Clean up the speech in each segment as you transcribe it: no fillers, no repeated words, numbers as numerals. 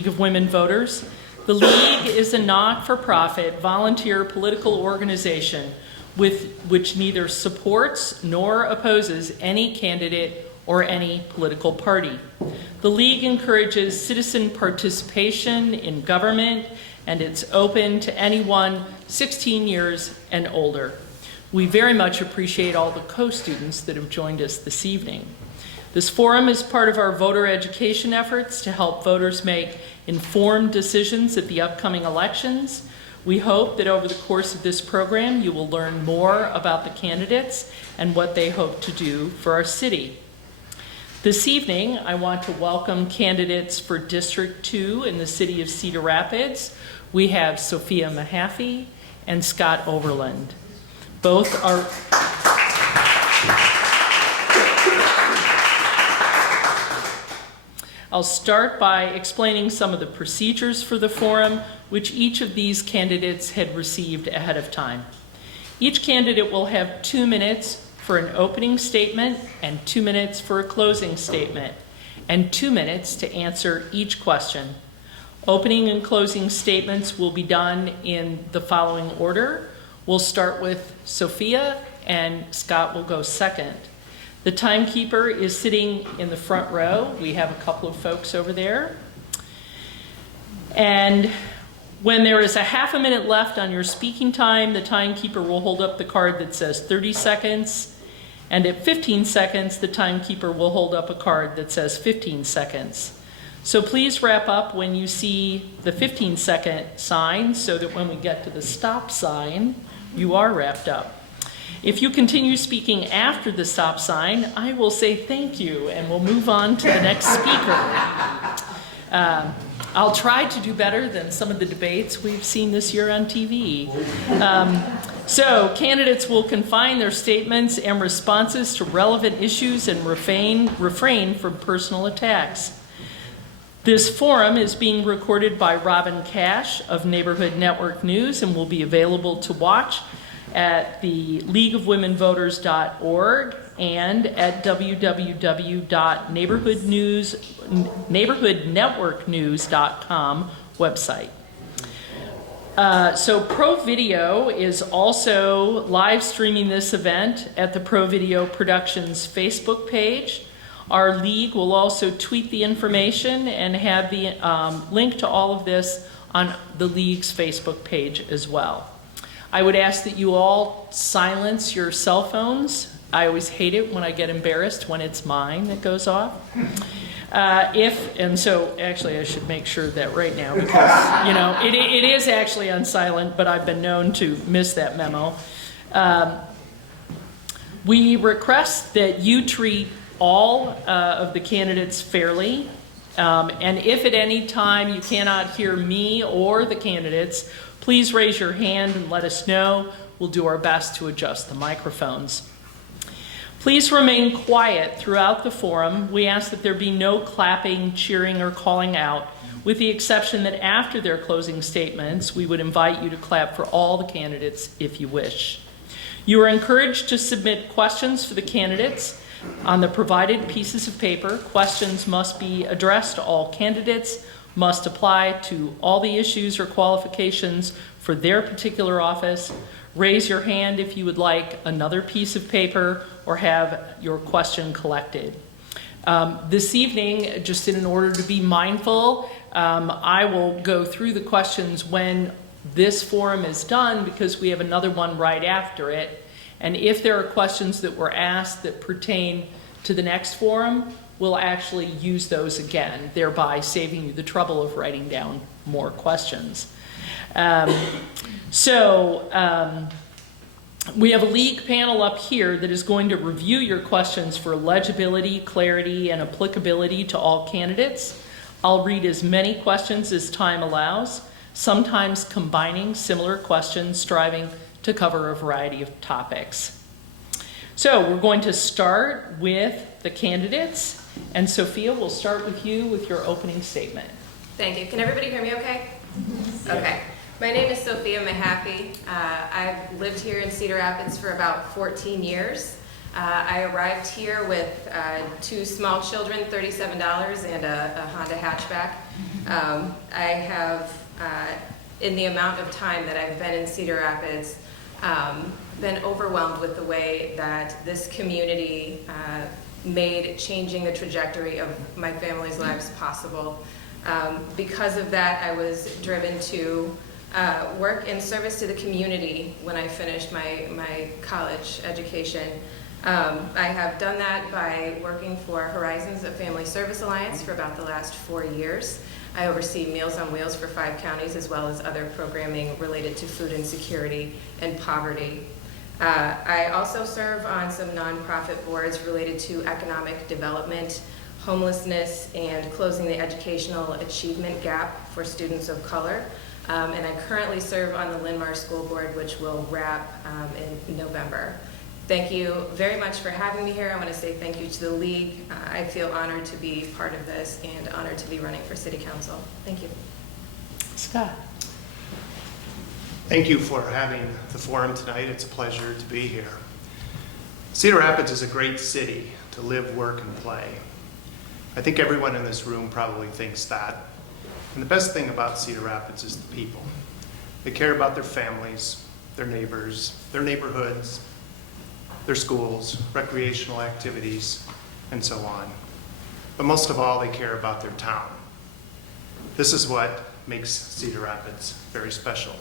League of Women Voters. The League is a not-for-profit volunteer political organization which neither supports nor opposes any candidate or any political party. The League encourages citizen participation in government, and it's open to anyone 16 years and older. We very much appreciate all the co-students that have joined us this evening. This forum is part of our voter education efforts to help voters make informed decisions at the upcoming elections. We hope that over the course of this program, you will learn more about the candidates and what they hope to do for our city. This evening, I want to welcome candidates for District 2 in the city of Cedar Rapids. We have Sophia Mahaffey and Scott Overland. Both are... I'll start by explaining some of the procedures for the forum, which each of these candidates had received ahead of time. Each candidate will have 2 minutes for an opening statement and 2 minutes for a closing statement, and 2 minutes to answer each question. Opening and closing statements will be done in the following order. We'll start with Sophia, and Scott will go second. The timekeeper is sitting in the front row. We have a couple of folks over there. And when there is a half a minute left on your speaking time, the timekeeper will hold up the card that says 30 seconds. And at 15 seconds, the timekeeper will hold up a card that says 15 seconds. So please wrap up when you see the 15-second sign so that when we get to the stop sign, you are wrapped up. If you continue speaking after the stop sign, I will say thank you and we'll move on to the next speaker. I'll try to do better than some of the debates we've seen this year on TV. So candidates will confine their statements and responses to relevant issues and refrain from personal attacks. This forum is being recorded by Robin Cash of Neighborhood Network News and will be available to watch at the leagueofwomenvoters.org and at www.neighborhoodnetworknews.com website. So Pro Video is also live streaming this event at the Pro Video Productions Facebook page. Our league will also tweet the information and have the link to all of this on the league's Facebook page as well. I would ask that you all silence your cell phones. I always hate it when I get embarrassed when it's mine that goes off. So actually I should make sure that right now because, you know, it is actually on silent, but I've been known to miss that memo. We request that you treat all of the candidates fairly. And if at any time you cannot hear me or the candidates, please raise your hand and let us know. We'll do our best to adjust the microphones. Please remain quiet throughout the forum. We ask that there be no clapping, cheering, or calling out, with the exception that after their closing statements, we would invite you to clap for all the candidates if you wish. You are encouraged to submit questions for the candidates on the provided pieces of paper. Questions must be addressed to all candidates, must apply to all the issues or qualifications for their particular office. Raise your hand if you would like another piece of paper or have your question collected. This evening, just in order to be mindful, I will go through the questions when this forum is done because we have another one right after it. And if there are questions that were asked that pertain to the next forum, we'll actually use those again, thereby saving you the trouble of writing down more questions. We have a league panel up here that is going to review your questions for legibility, clarity, and applicability to all candidates. I'll read as many questions as time allows, sometimes combining similar questions, striving to cover a variety of topics. So we're going to start with the candidates. And Sophia, we'll start with you with your opening statement. Thank you. Can everybody hear me okay? Okay. My name is Sophia Mahaffey. I've lived here in Cedar Rapids for about 14 years. I arrived here with 2 small children, $37, and a Honda hatchback. I have, in the amount of time that I've been in Cedar Rapids, been overwhelmed with the way that this community made changing the trajectory of my family's lives possible. Because of that, I was driven to work in service to the community when I finished my college education. I have done that by working for Horizons, a Family Service Alliance, for about the last 4 years. I oversee Meals on Wheels for 5 counties, as well as other programming related to food insecurity and poverty. I also serve on some nonprofit boards related to economic development, homelessness, and closing the educational achievement gap for students of color. And I currently serve on the Linn School Board, which will wrap in November. Thank you very much for having me here. I want to say thank you to the League. I feel honored to be part of this and honored to be running for City Council. Thank you. Scott. Thank you for having the forum tonight. It's a pleasure to be here. Cedar Rapids is a great city to live, work, and play. I think everyone in this room probably thinks that. And the best thing about Cedar Rapids is the people. They care about their families, their neighbors, their neighborhoods, their schools, recreational activities, and so on. But most of all, they care about their town. This is what makes Cedar Rapids very special.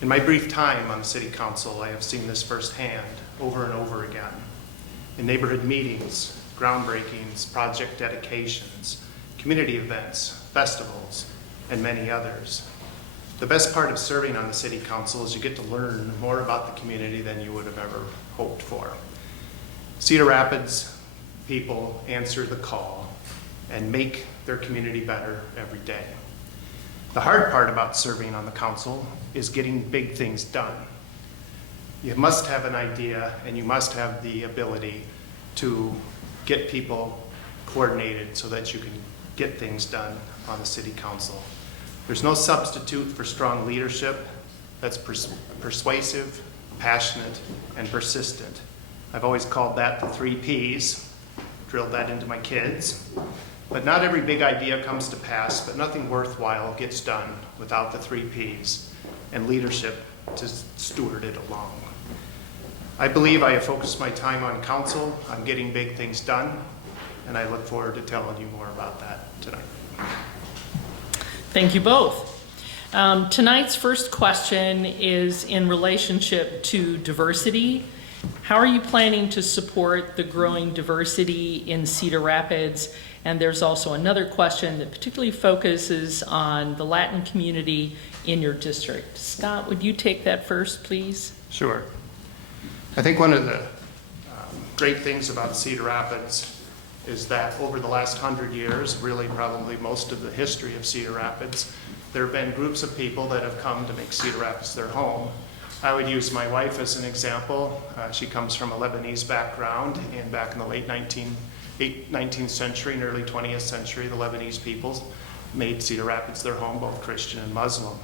In my brief time on City Council, I have seen this firsthand over and over again. In neighborhood meetings, groundbreakings, project dedications, community events, festivals, and many others. The best part of serving on the City Council is you get to learn more about the community than you would have ever hoped for. Cedar Rapids people answer the call and make their community better every day. The hard part about serving on the council is getting big things done. You must have an idea and you must have the ability to get people coordinated so that you can get things done on the City Council. There's no substitute for strong leadership that's persuasive, passionate, and persistent. I've always called that the 3 Ps, drilled that into my kids. But not every big idea comes to pass, but nothing worthwhile gets done without the 3 Ps and leadership to steward it along. I believe I have focused my time on council, on getting big things done, and I look forward to telling you more about that tonight. Thank you both. Tonight's first question is in relationship to diversity. How are you planning to support the growing diversity in Cedar Rapids? And there's also another question that particularly focuses on the Latin community in your district. Scott, would you take that first, please? Sure. I think one of the great things about Cedar Rapids is that over the last 100 years, really probably most of the history of Cedar Rapids, there have been groups of people that have come to make Cedar Rapids their home. I would use my wife as an example. She comes from a Lebanese background, and back in the late 19th century and early 20th century, the Lebanese peoples made Cedar Rapids their home, both Christian and Muslim.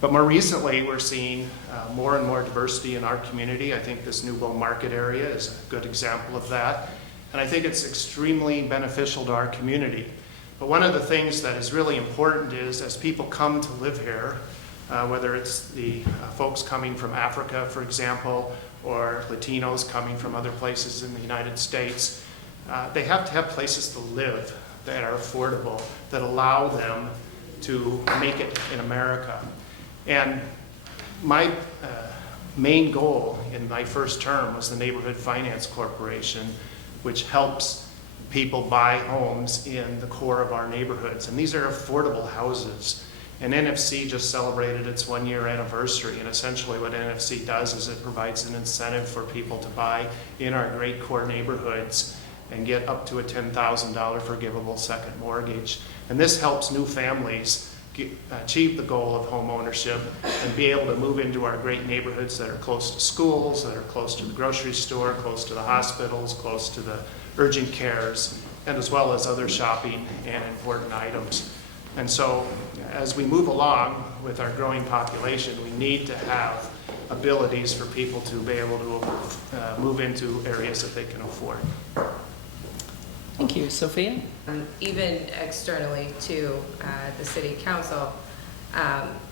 But more recently, we're seeing more and more diversity in our community. I think this Newville Market area is a good example of that. And I think it's extremely beneficial to our community. But one of the things that is really important is as people come to live here, whether it's the folks coming from Africa, for example, or Latinos coming from other places in the United States, they have to have places to live that are affordable, that allow them to make it in America. And my main goal in my first term was the Neighborhood Finance Corporation, which helps people buy homes in the core of our neighborhoods. And these are affordable houses. And NFC just celebrated its 1-year anniversary. And essentially what NFC does is it provides an incentive for people to buy in our great core neighborhoods and get up to a $10,000 forgivable second mortgage. And this helps new families achieve the goal of home ownership and be able to move into our great neighborhoods that are close to schools, that are close to the grocery store, close to the hospitals, close to the urgent cares, and as well as other shopping and important items. And so as we move along with our growing population, we need to have abilities for people to be able to move into areas that they can afford. Thank you. Sophia? Even externally to the city council,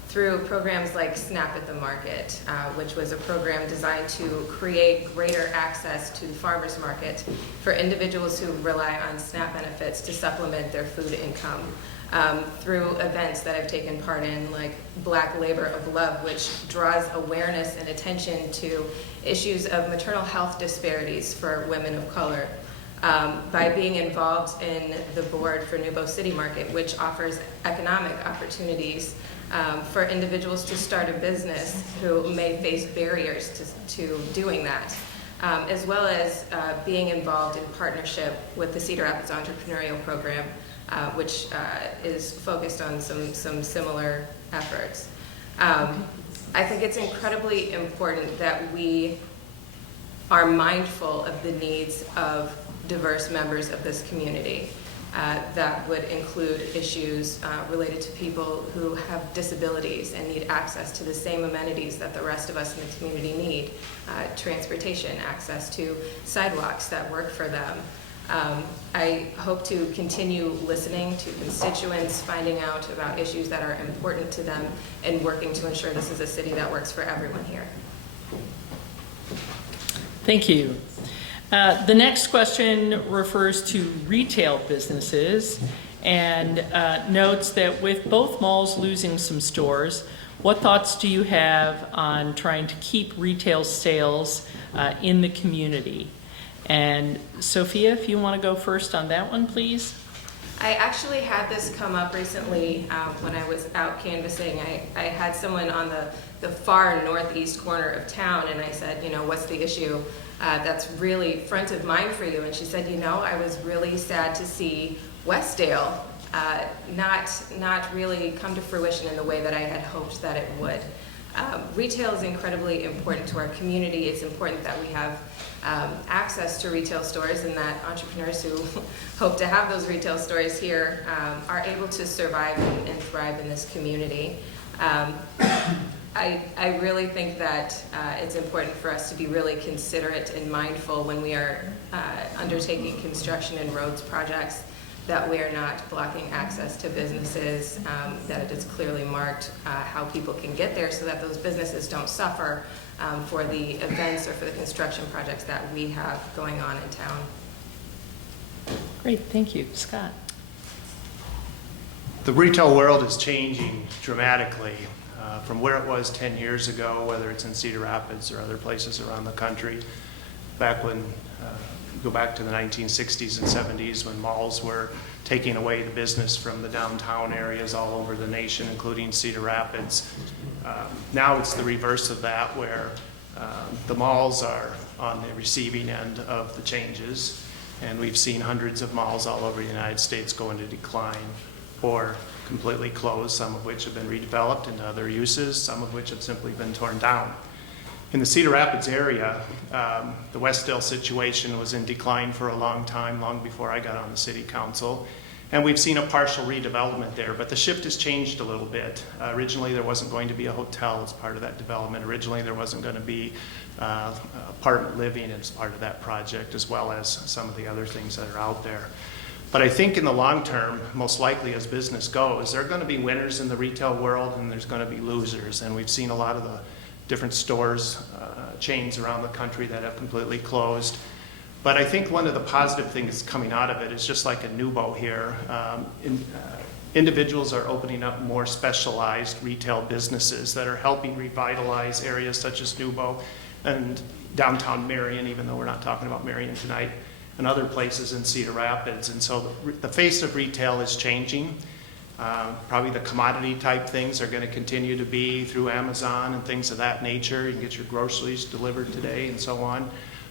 through programs like Snap at the Market, which was a program designed to create greater access to the farmers market for individuals who rely on SNAP benefits to supplement their food income. Through events that I've taken part in, like Black Labor of Love, which draws awareness and attention to issues of maternal health disparities for women of color. By being involved in the board for Nubo City Market, which offers economic opportunities for individuals to start a business who may face barriers to doing that, as well as being involved in partnership with the Cedar Rapids Entrepreneurial Program, which is focused on some similar efforts. I think it's incredibly important that we are mindful of the needs of diverse members of this community. That would include issues related to people who have disabilities and need access to the same amenities that the rest of us in the community need. Transportation, access to sidewalks that work for them. I hope to continue listening to constituents, finding out about issues that are important to them, and working to ensure this is a city that works for everyone here. Thank you. The next question refers to retail businesses and notes that with both malls losing some stores, what thoughts do you have on trying to keep retail sales in the community? And Sophia, if you want to go first on that one, please. I actually had this come up recently when I was out canvassing. I had someone on the far northeast corner of town, and I said, you know, what's the issue that's really front of mind for you? And she said, you know, I was really sad to see Westdale not really come to fruition in the way that I had hoped that it would. Retail is incredibly important to our community. It's important that we have access to retail stores, and that entrepreneurs who hope to have those retail stores here are able to survive and thrive in this community. I really think that it's important for us to be really considerate and mindful when we are undertaking construction and roads projects, that we are not blocking access to businesses, that it is clearly marked how people can get there so that those businesses don't suffer for the events or for the construction projects that we have going on in town. Great, thank you. Scott. The retail world is changing dramatically from where it was 10 years ago, whether it's in Cedar Rapids or other places around the country. Back when, go back to the 1960s and 70s when malls were taking away the business from the downtown areas all over the nation, including Cedar Rapids. Now it's the reverse of that, where the malls are on the receiving end of the changes, and we've seen hundreds of malls all over the United States go into decline or completely closed, some of which have been redeveloped into other uses, some of which have simply been torn down. In the Cedar Rapids area, the Westdale situation was in decline for a long time, long before I got on the city council. And we've seen a partial redevelopment there, but the shift has changed a little bit. Originally, there wasn't going to be a hotel as part of that development. Originally, there wasn't going to be apartment living as part of that project, as well as some of the other things that are out there. But I think in the long term, most likely as business goes, there are going to be winners in the retail world and there's going to be losers. And we've seen a lot of the different stores, chains around the country that have completely closed. But I think one of the positive things coming out of it is just like a Nubo here. Individuals are opening up more specialized retail businesses that are helping revitalize areas such as Nubo and downtown Marion, even though we're not talking about Marion tonight, and other places in Cedar Rapids. And so the face of retail is changing. Probably the commodity type things are going to continue to be through Amazon and things of that nature. You can get your groceries delivered today and so on.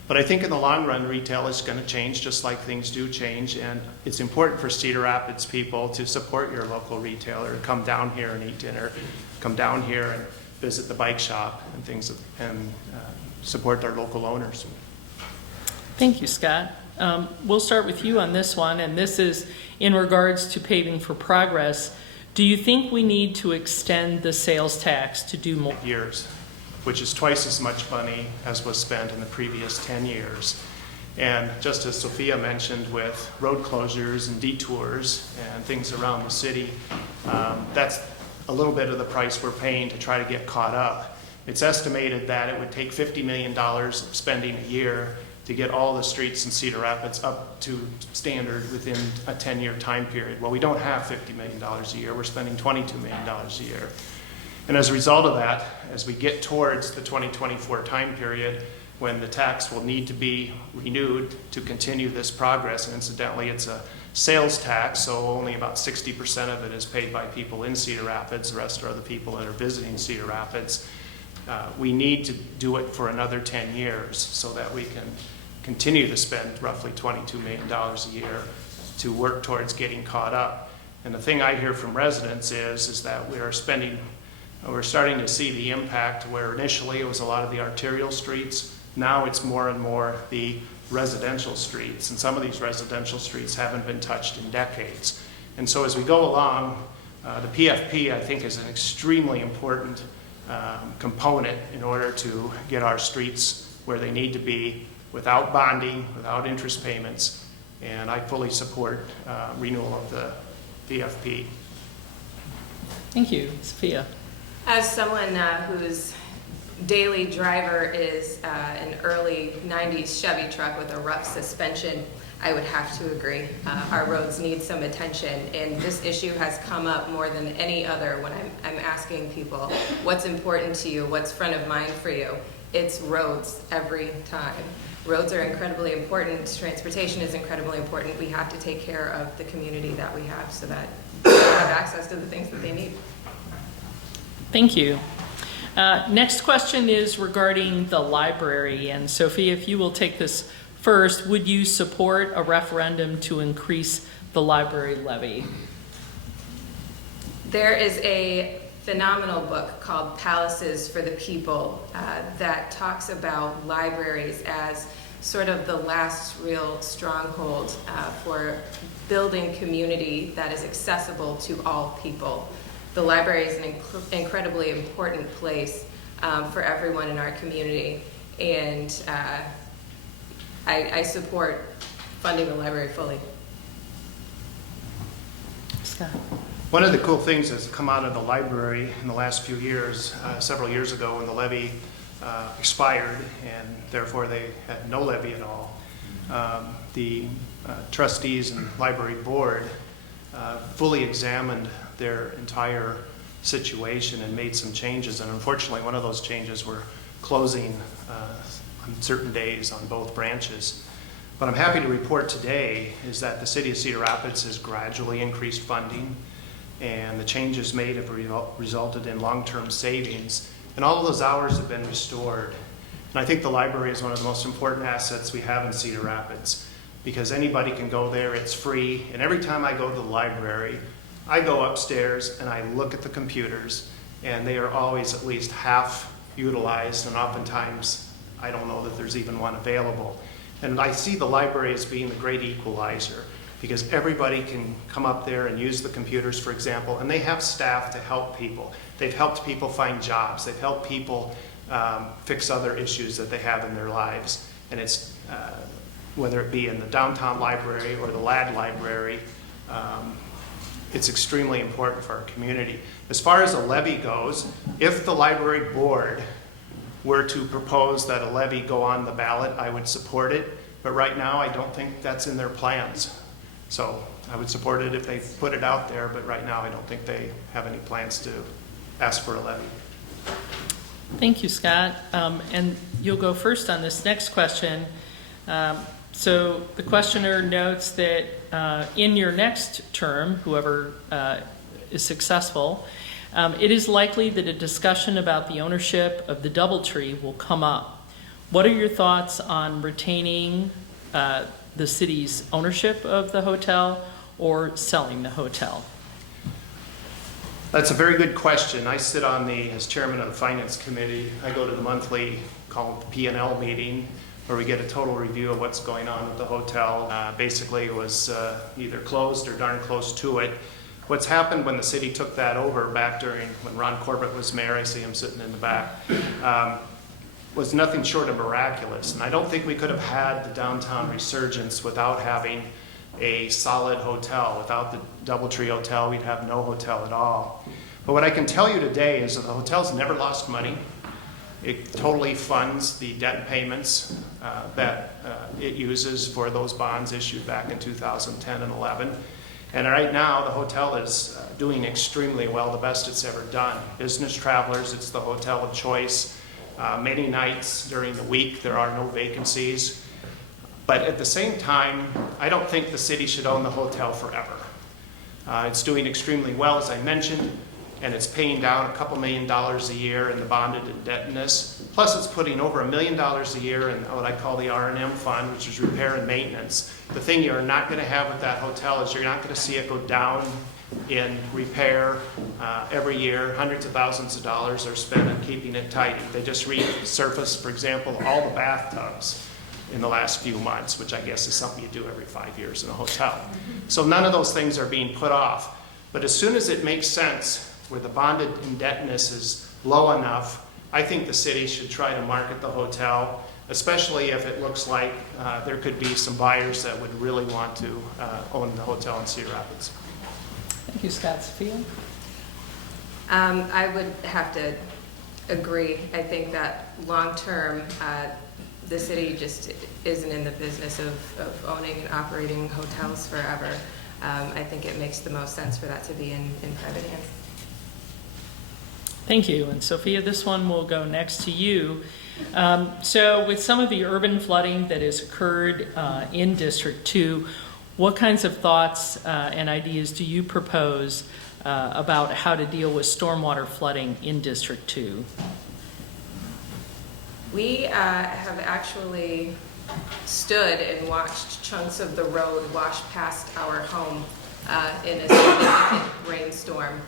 But I think in the long run, retail is going to change just like things do change. And it's important for Cedar Rapids people to support your local retailer, come down here and eat dinner, come down here and visit the bike shop and things, and support our local owners. Thank you, Scott. We'll start with you on this one, and this is in regards to paving for progress. Do you think we need to extend the sales tax to do more? Years, which is twice as much money as was spent in the previous 10 years. And just as Sophia mentioned with road closures and detours and things around the city, that's a little bit of the price we're paying to try to get caught up. It's estimated that it would take $50 million of spending a year to get all the streets in Cedar Rapids up to standard within a 10-year time period. Well, we don't have $50 million a year. We're spending $22 million a year. And as a result of that, as we get towards the 2024 time period, when the tax will need to be renewed to continue this progress, and incidentally, it's a sales tax, so only about 60% of it is paid by people in Cedar Rapids. The rest are the people that are visiting Cedar Rapids. We need to do it for another 10 years so that we can continue to spend roughly $22 million a year to work towards getting caught up. And the thing I hear from residents is that we're starting to see the impact where initially it was a lot of the arterial streets. Now it's more and more the residential streets, and some of these residential streets haven't been touched in decades. And so as we go along, the PFP, I think, is an extremely important component in order to get our streets where they need to be without bonding, without interest payments, and I fully support renewal of the PFP. Thank you. Sophia. As someone whose daily driver is an early 90s Chevy truck with a rough suspension, I would have to agree. Our roads need some attention, and this issue has come up more than any other when I'm asking people, what's important to you, what's front of mind for you? It's roads every time. Roads are incredibly important, transportation is incredibly important. We have to take care of the community that we have so that they have access to the things that they need. Thank you. Next question is regarding the library, and Sophia, if you will take this first, would you support a referendum to increase the library levy? There is a phenomenal book called Palaces for the People that talks about libraries as sort of the last real stronghold for building community that is accessible to all people. The library is an incredibly important place for everyone in our community, and I support funding the library fully. Scott. One of the cool things that's come out of the library in the last few years, several years ago when the levy expired and therefore they had no levy at all, the trustees and library board fully examined their entire situation and made some changes, and unfortunately one of those changes were closing on certain days on both branches. But I'm happy to report today is that the city of Cedar Rapids has gradually increased funding, and the changes made have resulted in long-term savings, and all of those hours have been restored. And I think the library is one of the most important assets we have in Cedar Rapids, because anybody can go there, it's free, and every time I go to the library, I go upstairs and I look at the computers, and they are always at least half utilized, and oftentimes I don't know that there's even one available. And I see the library as being the great equalizer, because everybody can come up there and use the computers, for example, and they have staff to help people. They've helped people find jobs. They've helped people fix other issues that they have in their lives. And it's, whether it be in the downtown library or the LAD library, it's extremely important for our community. As far as a levy goes, if the library board were to propose that a levy go on the ballot, I would support it. But right now, I don't think that's in their plans. So I would support it if they put it out there, but right now I don't think they have any plans to ask for a levy. Thank you, Scott. And you'll go first on this next question. So the questioner notes that in your next term, whoever is successful, it is likely that a discussion about the ownership of the DoubleTree will come up. What are your thoughts on retaining the city's ownership of the hotel or selling the hotel? That's a very good question. I sit on as chairman of the finance committee, I go to the monthly called the P&L meeting, where we get a total review of what's going on with the hotel. Basically it was either closed or darn close to it. What's happened when the city took that over back during when Ron Corbett was mayor, I see him sitting in the back, was nothing short of miraculous. And I don't think we could have had the downtown resurgence without having a solid hotel. Without the DoubleTree Hotel, we'd have no hotel at all. But what I can tell you today is that the hotel's never lost money. It totally funds the debt payments that it uses for those bonds issued back in 2010 and 11. And right now, the hotel is doing extremely well, the best it's ever done. Business travelers, it's the hotel of choice. Many nights during the week, there are no vacancies. But at the same time, I don't think the city should own the hotel forever. It's doing extremely well, as I mentioned, and it's paying down a couple $1 million a year in the bonded indebtedness. Plus, it's putting over $1 million a year in what I call the R&M fund, which is repair and maintenance. The thing you're not going to have with that hotel is you're not going to see it go down in repair every year. Hundreds of thousands of dollars are spent on keeping it tidy. They just resurfaced, for example, all the bathtubs in the last few months, which I guess is something you do every 5 years in a hotel. So none of those things are being put off. But as soon as it makes sense, where the bonded indebtedness is low enough, I think the city should try to market the hotel, especially if it looks like there could be some buyers that would really want to own the hotel in Cedar Rapids. Thank you, Scott. Sophia? I would have to agree. I think that long-term, the city just isn't in the business of owning and operating hotels forever. I think it makes the most sense for that to be in private hands. Thank you. And Sophia, this one will go next to you. So with some of the urban flooding that has occurred in District 2, what kinds of thoughts and ideas do you propose about how to deal with stormwater flooding in District 2? We have actually stood and watched chunks of the road wash past our home in a significant rainstorm.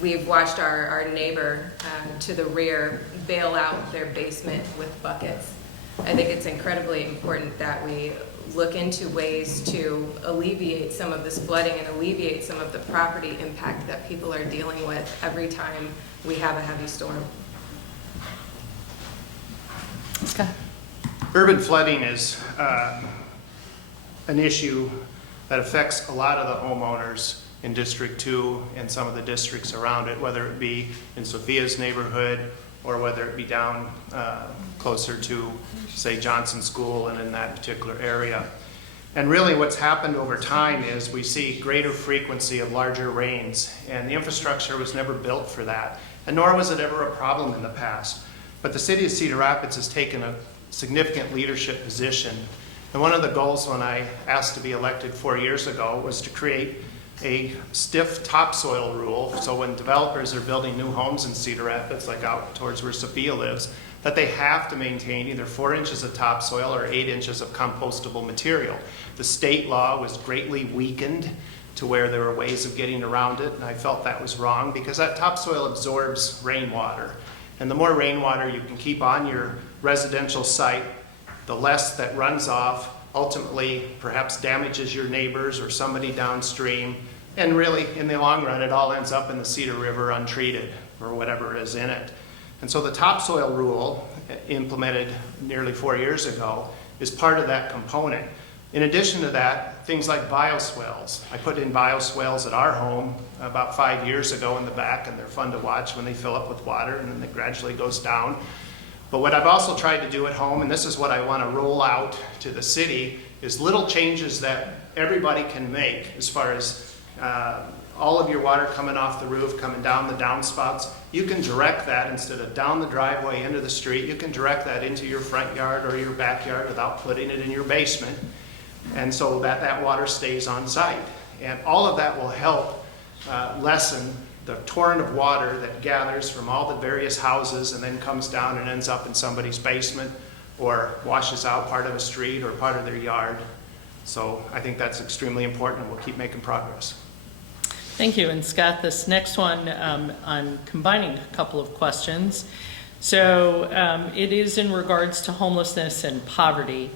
We've watched our neighbor to the rear bail out their basement with buckets. I think it's incredibly important that we look into ways to alleviate some of this flooding and alleviate some of the property impact that people are dealing with every time we have a heavy storm. Scott? Urban flooding is an issue that affects a lot of the homeowners in District 2 and some of the districts around it, whether it be in Sophia's neighborhood or whether it be down closer to, say, Johnson School and in that particular area. And really what's happened over time is we see greater frequency of larger rains, and the infrastructure was never built for that, and nor was it ever a problem in the past. But the city of Cedar Rapids has taken a significant leadership position, and one of the goals when I asked to be elected 4 years ago was to create a stiff topsoil rule, so when developers are building new homes in Cedar Rapids, like out towards where Sophia lives, that they have to maintain either 4 inches of topsoil or 8 inches of compostable material. The state law was greatly weakened to where there were ways of getting around it, and I felt that was wrong because that topsoil absorbs rainwater. And the more rainwater you can keep on your residential site, the less that runs off, ultimately perhaps damages your neighbors or somebody downstream, and really in the long run it all ends up in the Cedar River untreated or whatever is in it. And so the topsoil rule, implemented nearly 4 years ago, is part of that component. In addition to that, things like bioswales. I put in bioswales at our home about 5 years ago in the back, and they're fun to watch when they fill up with water and then it gradually goes down. But what I've also tried to do at home, and this is what I want to roll out to the city, is little changes that everybody can make as far as all of your water coming off the roof, coming down the downspouts. You can direct that instead of down the driveway into the street. You can direct that into your front yard or your backyard without putting it in your basement, and so that water stays on site. And all of that will help lessen the torrent of water that gathers from all the various houses and then comes down and ends up in somebody's basement or washes out part of a street or part of their yard. So I think that's extremely important, and we'll keep making progress. Thank you. And Scott, this next one, I'm combining a couple of questions. So it is in regards to homelessness and poverty.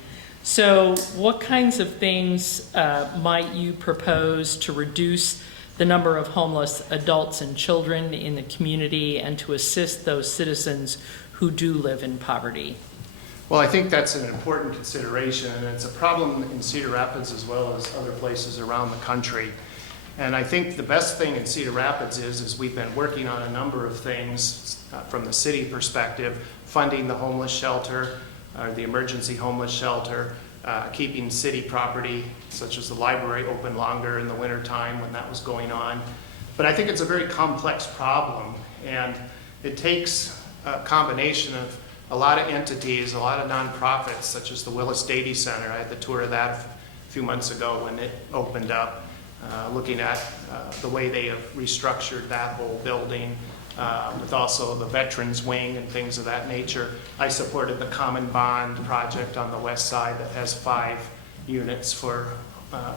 So what kinds of things might you propose to reduce the number of homeless adults and children in the community and to assist those citizens who do live in poverty? Well, I think that's an important consideration, and it's a problem in Cedar Rapids as well as other places around the country. And I think the best thing in Cedar Rapids is we've been working on a number of things from the city perspective, funding the homeless shelter, the emergency homeless shelter, keeping city property such as the library open longer in the wintertime when that was going on. But I think it's a very complex problem, and it takes a combination of a lot of entities, a lot of nonprofits such as the Willis Dady Center. I had the tour of that a few months ago when it opened up, looking at the way they have restructured that whole building, with also the Veterans Wing and things of that nature. I supported the Common Bond project on the west side that has 5 units for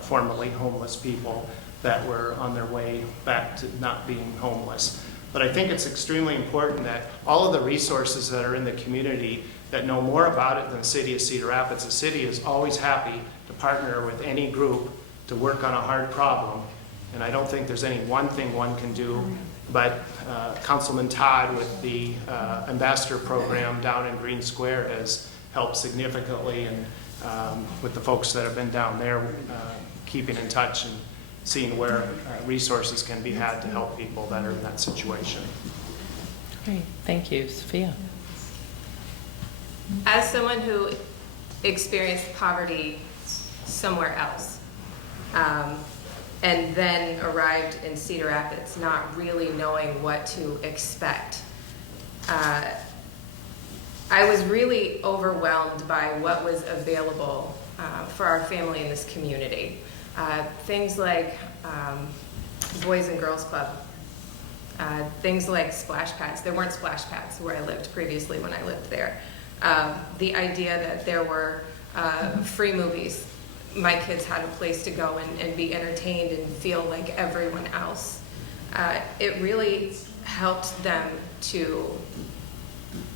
formerly homeless people that were on their way back to not being homeless. But I think it's extremely important that all of the resources that are in the community that know more about it than the city of Cedar Rapids. The city is always happy to partner with any group to work on a hard problem. And I don't think there's any one thing one can do, but Councilman Todd with the Ambassador Program down in Green Square has helped significantly, and with the folks that have been down there, keeping in touch and seeing where resources can be had to help people that are in that situation. Great, thank you. Sophia? As someone who experienced poverty somewhere else, and then arrived in Cedar Rapids not really knowing what to expect, I was really overwhelmed by what was available for our family in this community. Things like Boys and Girls Club, things like splash pads. There weren't splash pads where I lived previously when I lived there. The idea that there were free movies. My kids had a place to go and be entertained and feel like everyone else. It really helped them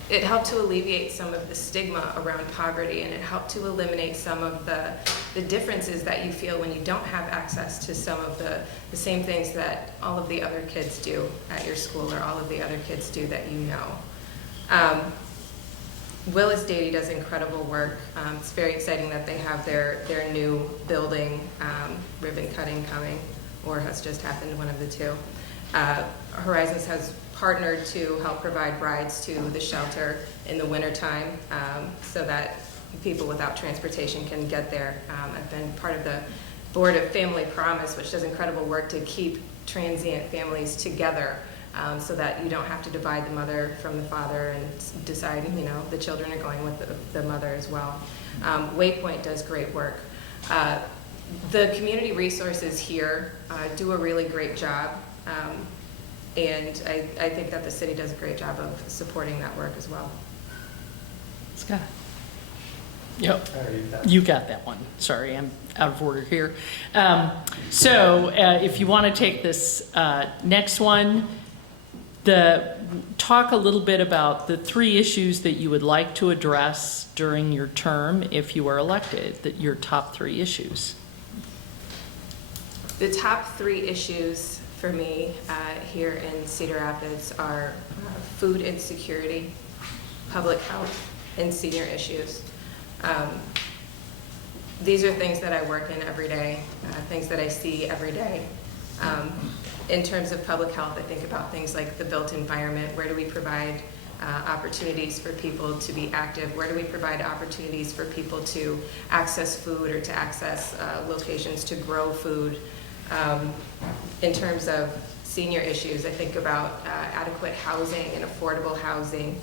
it helped to alleviate some of the stigma around poverty, and it helped to eliminate some of the differences that you feel when you don't have access to some of the same things that all of the other kids do at your school, or all of the other kids do that you know. Willis Dady does incredible work. It's very exciting that they have their new building ribbon cutting coming, or has just happened, one of the two. Horizons has partnered to help provide rides to the shelter in the wintertime, so that people without transportation can get there. I've been part of the board of Family Promise, which does incredible work to keep transient families together, so that you don't have to divide the mother from the father and decide, the children are going with the mother as well. Waypoint does great work. The community resources here do a really great job. And I think that the city does a great job of supporting that work as well. Scott? Yep, you got that one. Sorry, I'm out of order here. So if you want to take this next one, talk a little bit about the 3 issues that you would like to address during your term if you are elected, your top 3 issues. The top 3 issues for me here in Cedar Rapids are food insecurity, public health, and senior issues. These are things that I work in every day, things that I see every day. In terms of public health, I think about things like the built environment. Where do we provide opportunities for people to be active? Where do we provide opportunities for people to access food, or to access locations to grow food? In terms of senior issues, I think about adequate housing and affordable housing.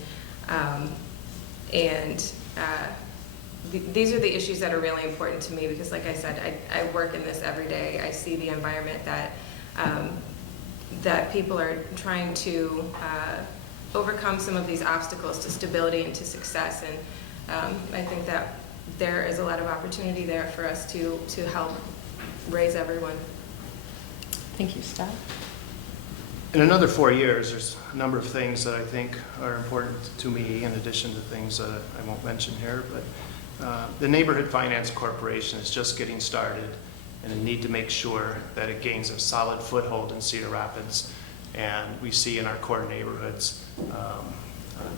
These are the issues that are really important to me, because like I said, I work in this every day. I see the environment that people are trying to overcome some of these obstacles to stability and to success. And I think that there is a lot of opportunity there for us to help raise everyone. Thank you, Scott. In another 4 years, there's a number of things that I think are important to me, in addition to things that I won't mention here. But The Neighborhood Finance Corporation is just getting started, and they need to make sure that it gains a solid foothold in Cedar Rapids. And we see in our core neighborhoods,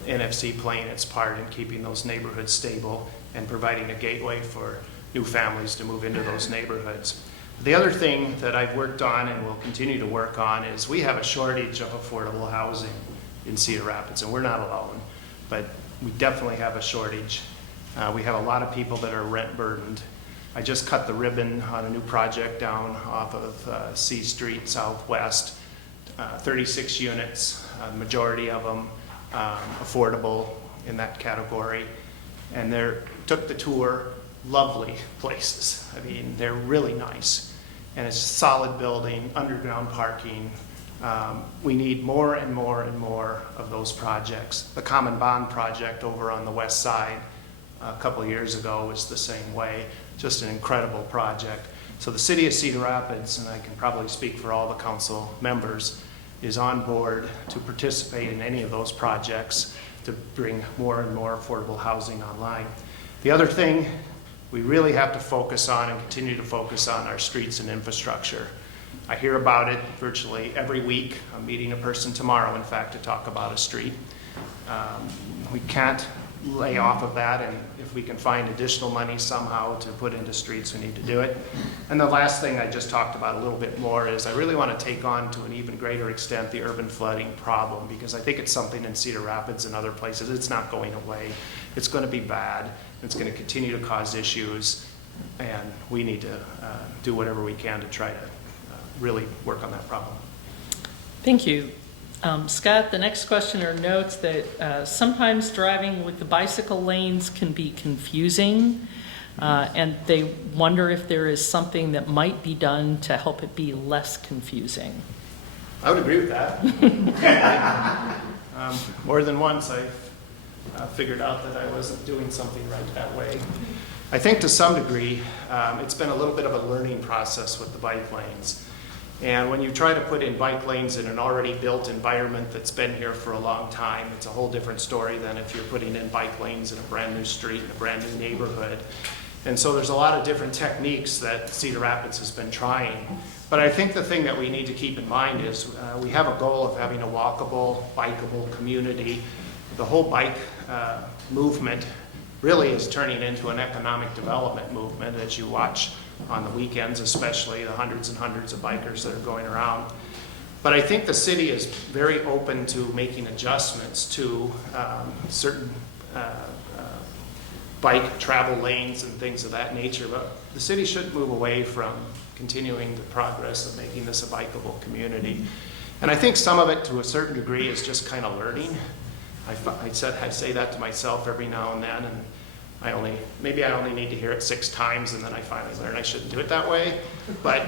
NFC playing its part in keeping those neighborhoods stable and providing a gateway for new families to move into those neighborhoods. The other thing that I've worked on and will continue to work on is we have a shortage of affordable housing in Cedar Rapids, and we're not alone, but we definitely have a shortage. We have a lot of people that are rent burdened. I just cut the ribbon on a new project down off of C Street Southwest, 36 units, majority of them affordable in that category. And took the tour, lovely places. I mean, they're really nice. And it's a solid building, underground parking. We need more and more and more of those projects. The Common Bond project over on the west side a couple of years ago was the same way. Just an incredible project. So the city of Cedar Rapids, and I can probably speak for all the council members, is on board to participate in any of those projects to bring more and more affordable housing online. The other thing we really have to focus on and continue to focus on are streets and infrastructure. I hear about it virtually every week. I'm meeting a person tomorrow, in fact, to talk about a street. We can't lay off of that, and if we can find additional money somehow to put into streets, we need to do it. And the last thing I just talked about a little bit more is I really want to take on to an even greater extent the urban flooding problem, because I think it's something in Cedar Rapids and other places. It's not going away. It's going to be bad. It's going to continue to cause issues, and we need to do whatever we can to try to really work on that problem. Thank you. Scott, the next questioner notes that sometimes driving with the bicycle lanes can be confusing, and they wonder if there is something that might be done to help it be less confusing. I would agree with that. More than once I've figured out that I wasn't doing something right that way. I think to some degree it's been a little bit of a learning process with the bike lanes. And when you try to put in bike lanes in an already built environment that's been here for a long time, it's a whole different story than if you're putting in bike lanes in a brand new street in a brand new neighborhood. And so there's a lot of different techniques that Cedar Rapids has been trying. But I think the thing that we need to keep in mind is we have a goal of having a walkable, bikeable community. The whole bike movement really is turning into an economic development movement, as you watch on the weekends, especially the hundreds and hundreds of bikers that are going around. But I think the city is very open to making adjustments to certain bike travel lanes and things of that nature. But the city shouldn't move away from continuing the progress of making this a bikeable community. And I think some of it, to a certain degree, is just kind of learning. I say that to myself every now and then, and maybe I only need to hear it 6 times, and then I finally learn I shouldn't do it that way. But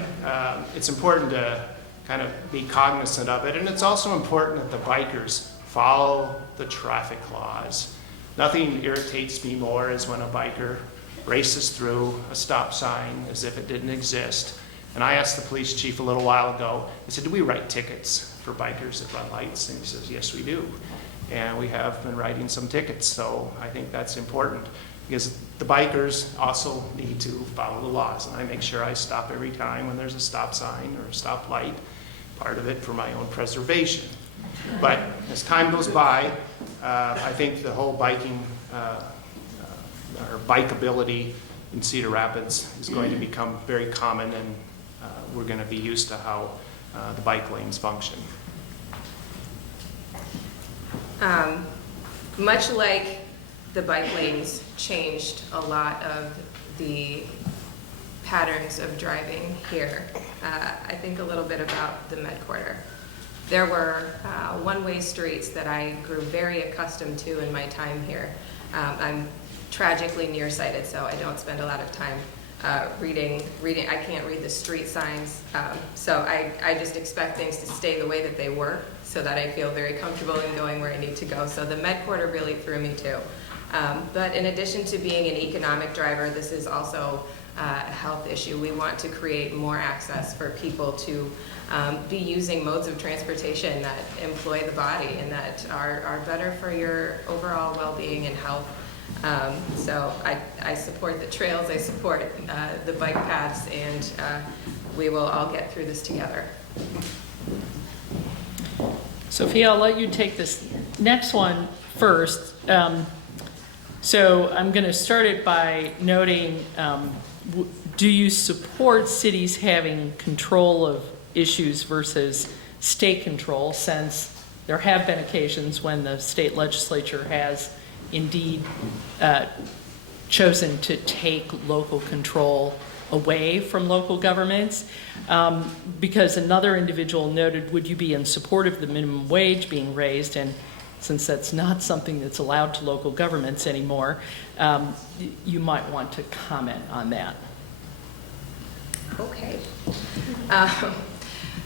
it's important to kind of be cognizant of it, and it's also important that the bikers follow the traffic laws. Nothing irritates me more is when a biker races through a stop sign as if it didn't exist. And I asked the police chief a little while ago, I said, do we write tickets for bikers that run lights? And he says, yes, we do. And we have been writing some tickets, so I think that's important. Because the bikers also need to follow the laws, and I make sure I stop every time when there's a stop sign or a stop light, part of it for my own preservation. But as time goes by, I think the whole biking or bikeability in Cedar Rapids is going to become very common, and we're going to be used to how the bike lanes function. Much like the bike lanes changed a lot of the patterns of driving here, I think a little bit about the Med Quarter. There were one-way streets that I grew very accustomed to in my time here. I'm tragically nearsighted, so I don't spend a lot of time reading. I can't read the street signs, so I just expect things to stay the way that they were so that I feel very comfortable in going where I need to go. So the Med Quarter really threw me too. But in addition to being an economic driver, this is also a health issue. We want to create more access for people to be using modes of transportation that employ the body and that are better for your overall well-being and health. So I support the trails, I support the bike paths, and we will all get through this together. Sophia, I'll let you take this next one first. So I'm going to start it by noting, do you support cities having control of issues versus state control, since there have been occasions when the state legislature has indeed chosen to take local control away from local governments? Because another individual noted, would you be in support of the minimum wage being raised? And since that's not something that's allowed to local governments anymore, you might want to comment on that. Okay.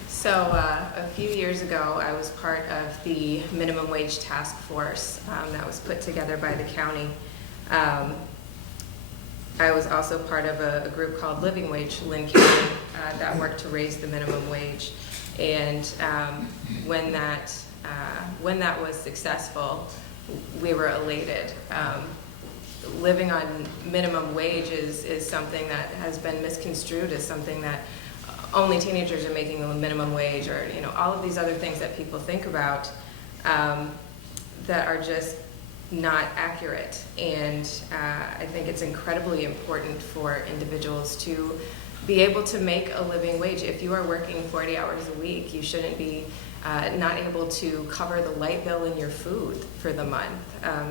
So a few years ago, I was part of the minimum wage task force that was put together by the county. I was also part of a group called Living Wage, Linn County, that worked to raise the minimum wage. And when that was successful, we were elated. Living on minimum wage is something that has been misconstrued as something that only teenagers are making the minimum wage, or all of these other things that people think about that are just not accurate. And I think it's incredibly important for individuals to be able to make a living wage. If you are working 40 hours a week, you shouldn't be not able to cover the light bill and your food for the month.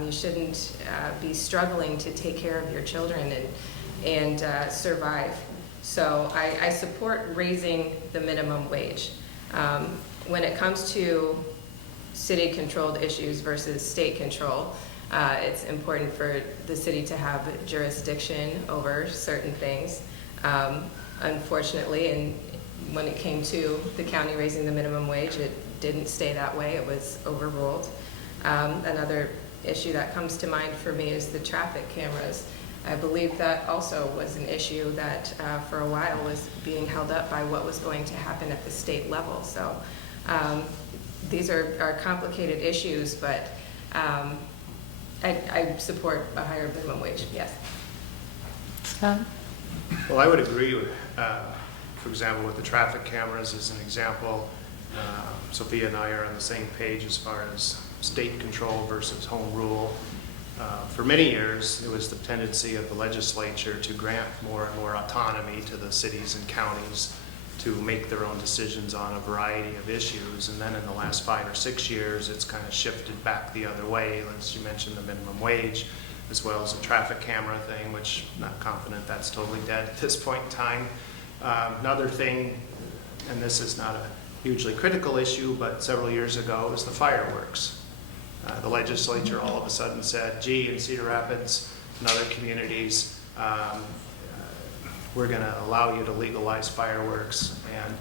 You shouldn't be struggling to take care of your children and survive. So I support raising the minimum wage. When it comes to city-controlled issues versus state control, it's important for the city to have jurisdiction over certain things. Unfortunately, and when it came to the county raising the minimum wage, it didn't stay that way. It was overruled. Another issue that comes to mind for me is the traffic cameras. I believe that also was an issue that for a while was being held up by what was going to happen at the state level. So these are complicated issues, but I support a higher minimum wage, yes. Scott? Well, I would agree with, for example, with the traffic cameras as an example. Sophia and I are on the same page as far as state control versus home rule. For many years, it was the tendency of the legislature to grant more and more autonomy to the cities and counties to make their own decisions on a variety of issues. And then in the last 5 or 6 years, it's kind of shifted back the other way. As you mentioned, the minimum wage, as well as the traffic camera thing, which I'm not confident that's totally dead at this point in time. Another thing, and this is not a hugely critical issue, but several years ago, was the fireworks. The legislature all of a sudden said, gee, in Cedar Rapids and other communities, we're going to allow you to legalize fireworks. And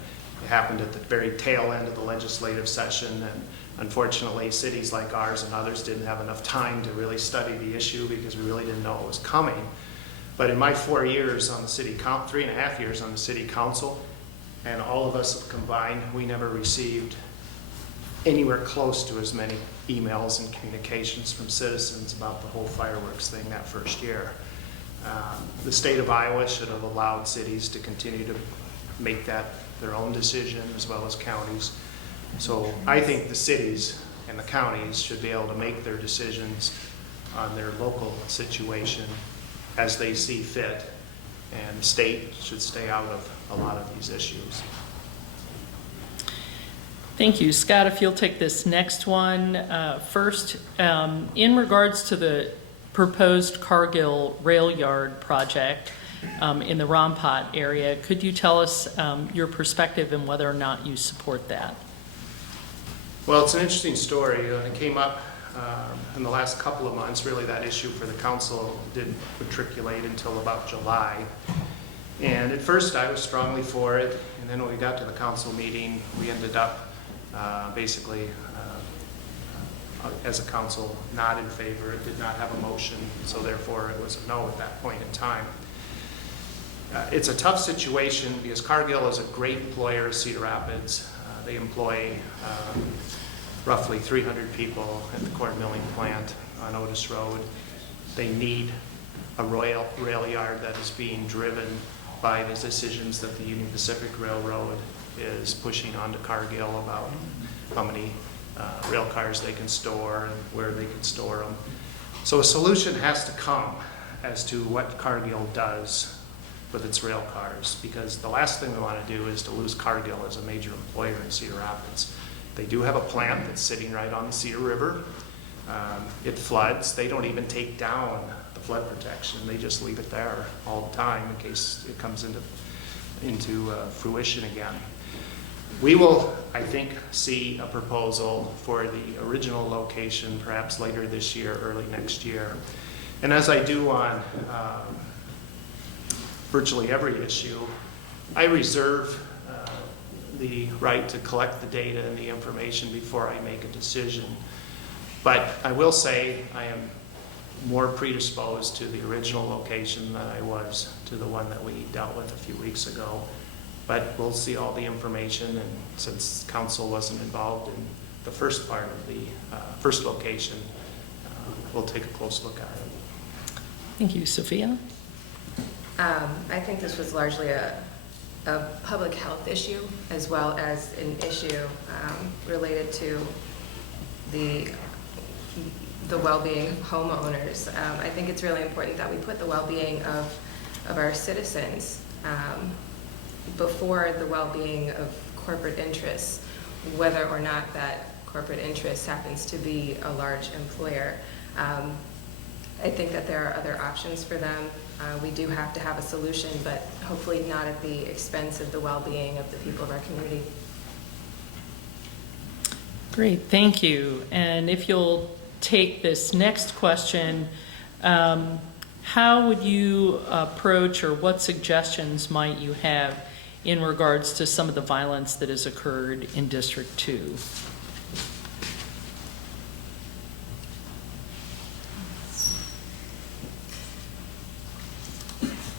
it happened at the very tail end of the legislative session. And unfortunately, cities like ours and others didn't have enough time to really study the issue because we really didn't know it was coming. But in my 4 years on the city council, 3.5 years on the city council, and all of us combined, we never received anywhere close to as many emails and communications from citizens about the whole fireworks thing that first year. The state of Iowa should have allowed cities to continue to make that their own decision, as well as counties. So I think the cities and the counties should be able to make their decisions on their local situation as they see fit, and the state should stay out of a lot of these issues. Thank you. Scott, if you'll take this next one first. In regards to the proposed Cargill rail yard project in the Rompot area, could you tell us your perspective and whether or not you support that? Well, it's an interesting story. It came up in the last couple of months. Really, that issue for the council didn't matriculate until about July. And at first, I was strongly for it. And then when we got to the council meeting, we ended up basically, as a council, not in favor. It did not have a motion, so therefore it was a no at that point in time. It's a tough situation because Cargill is a great employer of Cedar Rapids. They employ roughly 300 people at the corn milling plant on Otis Road. They need a rail yard that is being driven by the decisions that the Union Pacific Railroad is pushing onto Cargill about how many rail cars they can store and where they can store them. So a solution has to come as to what Cargill does with its rail cars, because the last thing we want to do is to lose Cargill as a major employer in Cedar Rapids. They do have a plant that's sitting right on the Cedar River. It floods. They don't even take down the flood protection. They just leave it there all the time in case it comes into fruition again. We will, I think, see a proposal for the original location perhaps later this year, early next year. And as I do on virtually every issue, I reserve the right to collect the data and the information before I make a decision. But I will say I am more predisposed to the original location than I was to the one that we dealt with a few weeks ago. But we'll see all the information, and since council wasn't involved in the first part of the first location, we'll take a close look at it. Thank you. Sophia? I think this was largely a public health issue as well as an issue related to the well-being of homeowners. I think it's really important that we put the well-being of our citizens before the well-being of corporate interests, whether or not that corporate interest happens to be a large employer. I think that there are other options for them. We do have to have a solution, but hopefully not at the expense of the well-being of the people of our community. Great, thank you. And if you'll take this next question, how would you approach, or what suggestions might you have in regards to some of the violence that has occurred in District 2?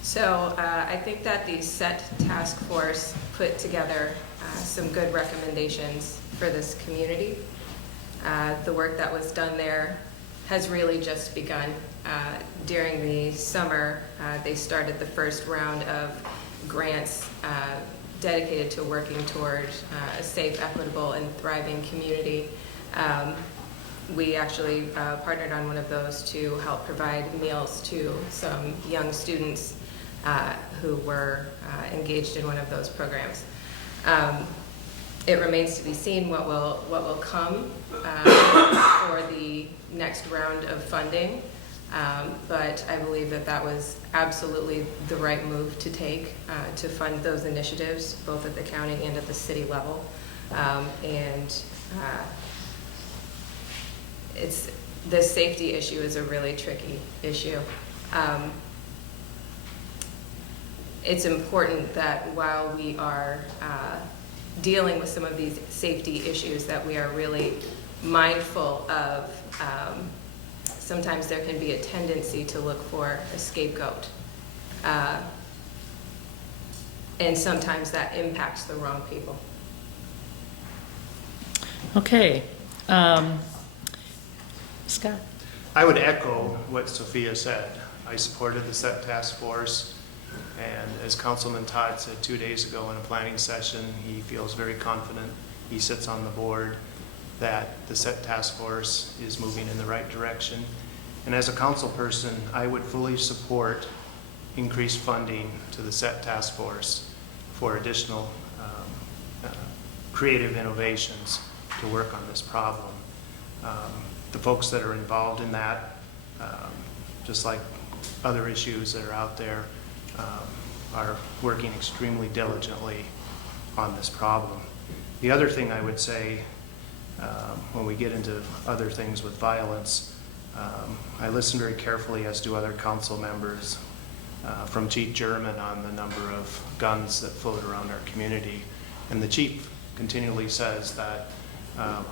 So I think that the SET task force put together some good recommendations for this community. The work that was done there has really just begun. During the summer, they started the first round of grants dedicated to working toward a safe, equitable, and thriving community. We actually partnered on one of those to help provide meals to some young students who were engaged in one of those programs. It remains to be seen what will come for the next round of funding, but I believe that was absolutely the right move to take to fund those initiatives, both at the county and at the city level. This safety issue is a really tricky issue. It's important that while we are dealing with some of these safety issues, that we are really mindful of sometimes there can be a tendency to look for a scapegoat. And sometimes that impacts the wrong people. Okay. Scott? I would echo what Sophia said. I supported the SET task force. And as Councilman Todd said 2 days ago in a planning session, he feels very confident. He sits on the board that the SET task force is moving in the right direction. And as a council person, I would fully support increased funding to the SET task force for additional creative innovations to work on this problem. The folks that are involved in that, just like other issues that are out there, are working extremely diligently on this problem. The other thing I would say, when we get into other things with violence, I listen very carefully, as do other council members, from Chief German on the number of guns that float around our community. And the chief continually says that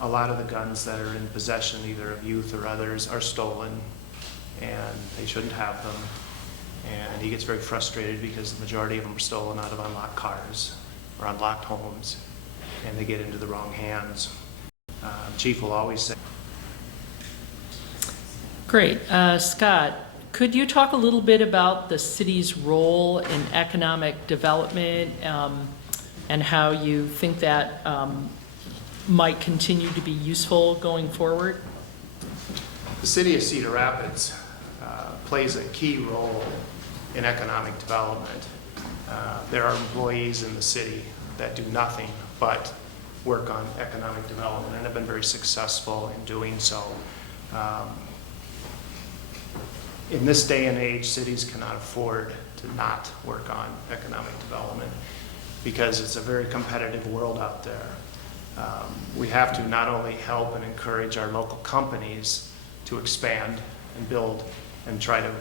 a lot of the guns that are in possession, either of youth or others, are stolen, and they shouldn't have them. And he gets very frustrated because the majority of them are stolen out of unlocked cars or unlocked homes, and they get into the wrong hands. Chief will always say. Great. Scott, Could you talk a little bit about the city's role in economic development and how you think that might continue to be useful going forward? The city of Cedar Rapids plays a key role in economic development. There are employees in the city that do nothing but work on economic development and have been very successful in doing so. In this day and age, cities cannot afford to not work on economic development because it's a very competitive world out there. We have to not only help and encourage our local companies to expand and build and try to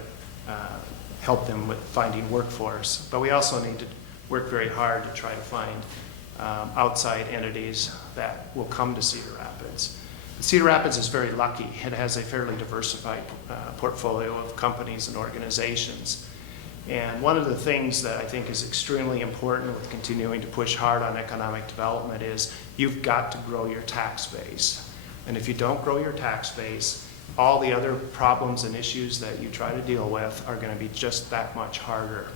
help them with finding workforce, but we also need to work very hard to try to find outside entities that will come to Cedar Rapids. Cedar Rapids is very lucky. It has a fairly diversified portfolio of companies and organizations. And one of the things that I think is extremely important with continuing to push hard on economic development is you've got to grow your tax base. And if you don't grow your tax base, all the other problems and issues that you try to deal with are going to be just that much harder.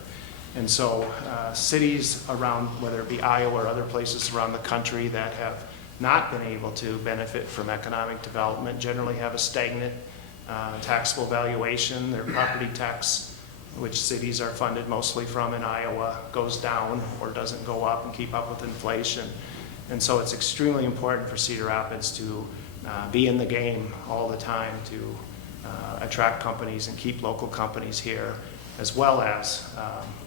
And so cities around, whether it be Iowa or other places around the country that have not been able to benefit from economic development generally have a stagnant taxable valuation. Their property tax, which cities are funded mostly from in Iowa, goes down or doesn't go up and keep up with inflation. And so it's extremely important for Cedar Rapids to be in the game all the time to attract companies and keep local companies here, as well as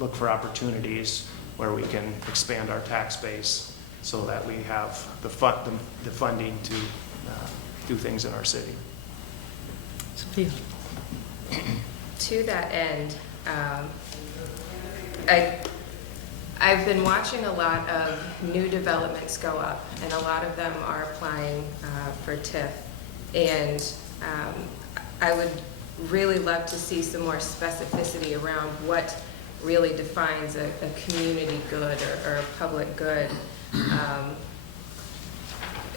look for opportunities where we can expand our tax base so that we have the funding to do things in our city. Sophia. To that end, I've been watching a lot of new developments go up, and a lot of them are applying for TIF. And I would really love to see some more specificity around what really defines a community good or a public good.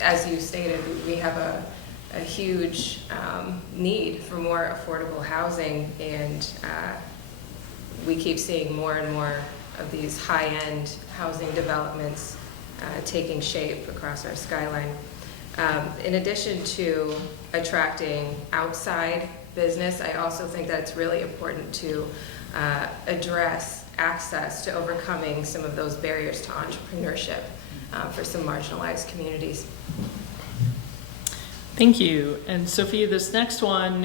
As you stated, we have a huge need for more affordable housing, and we keep seeing more and more of these high-end housing developments taking shape across our skyline. In addition to attracting outside business, I also think that it's really important to address access to overcoming some of those barriers to entrepreneurship for some marginalized communities. Thank you. And Sophia, this next one,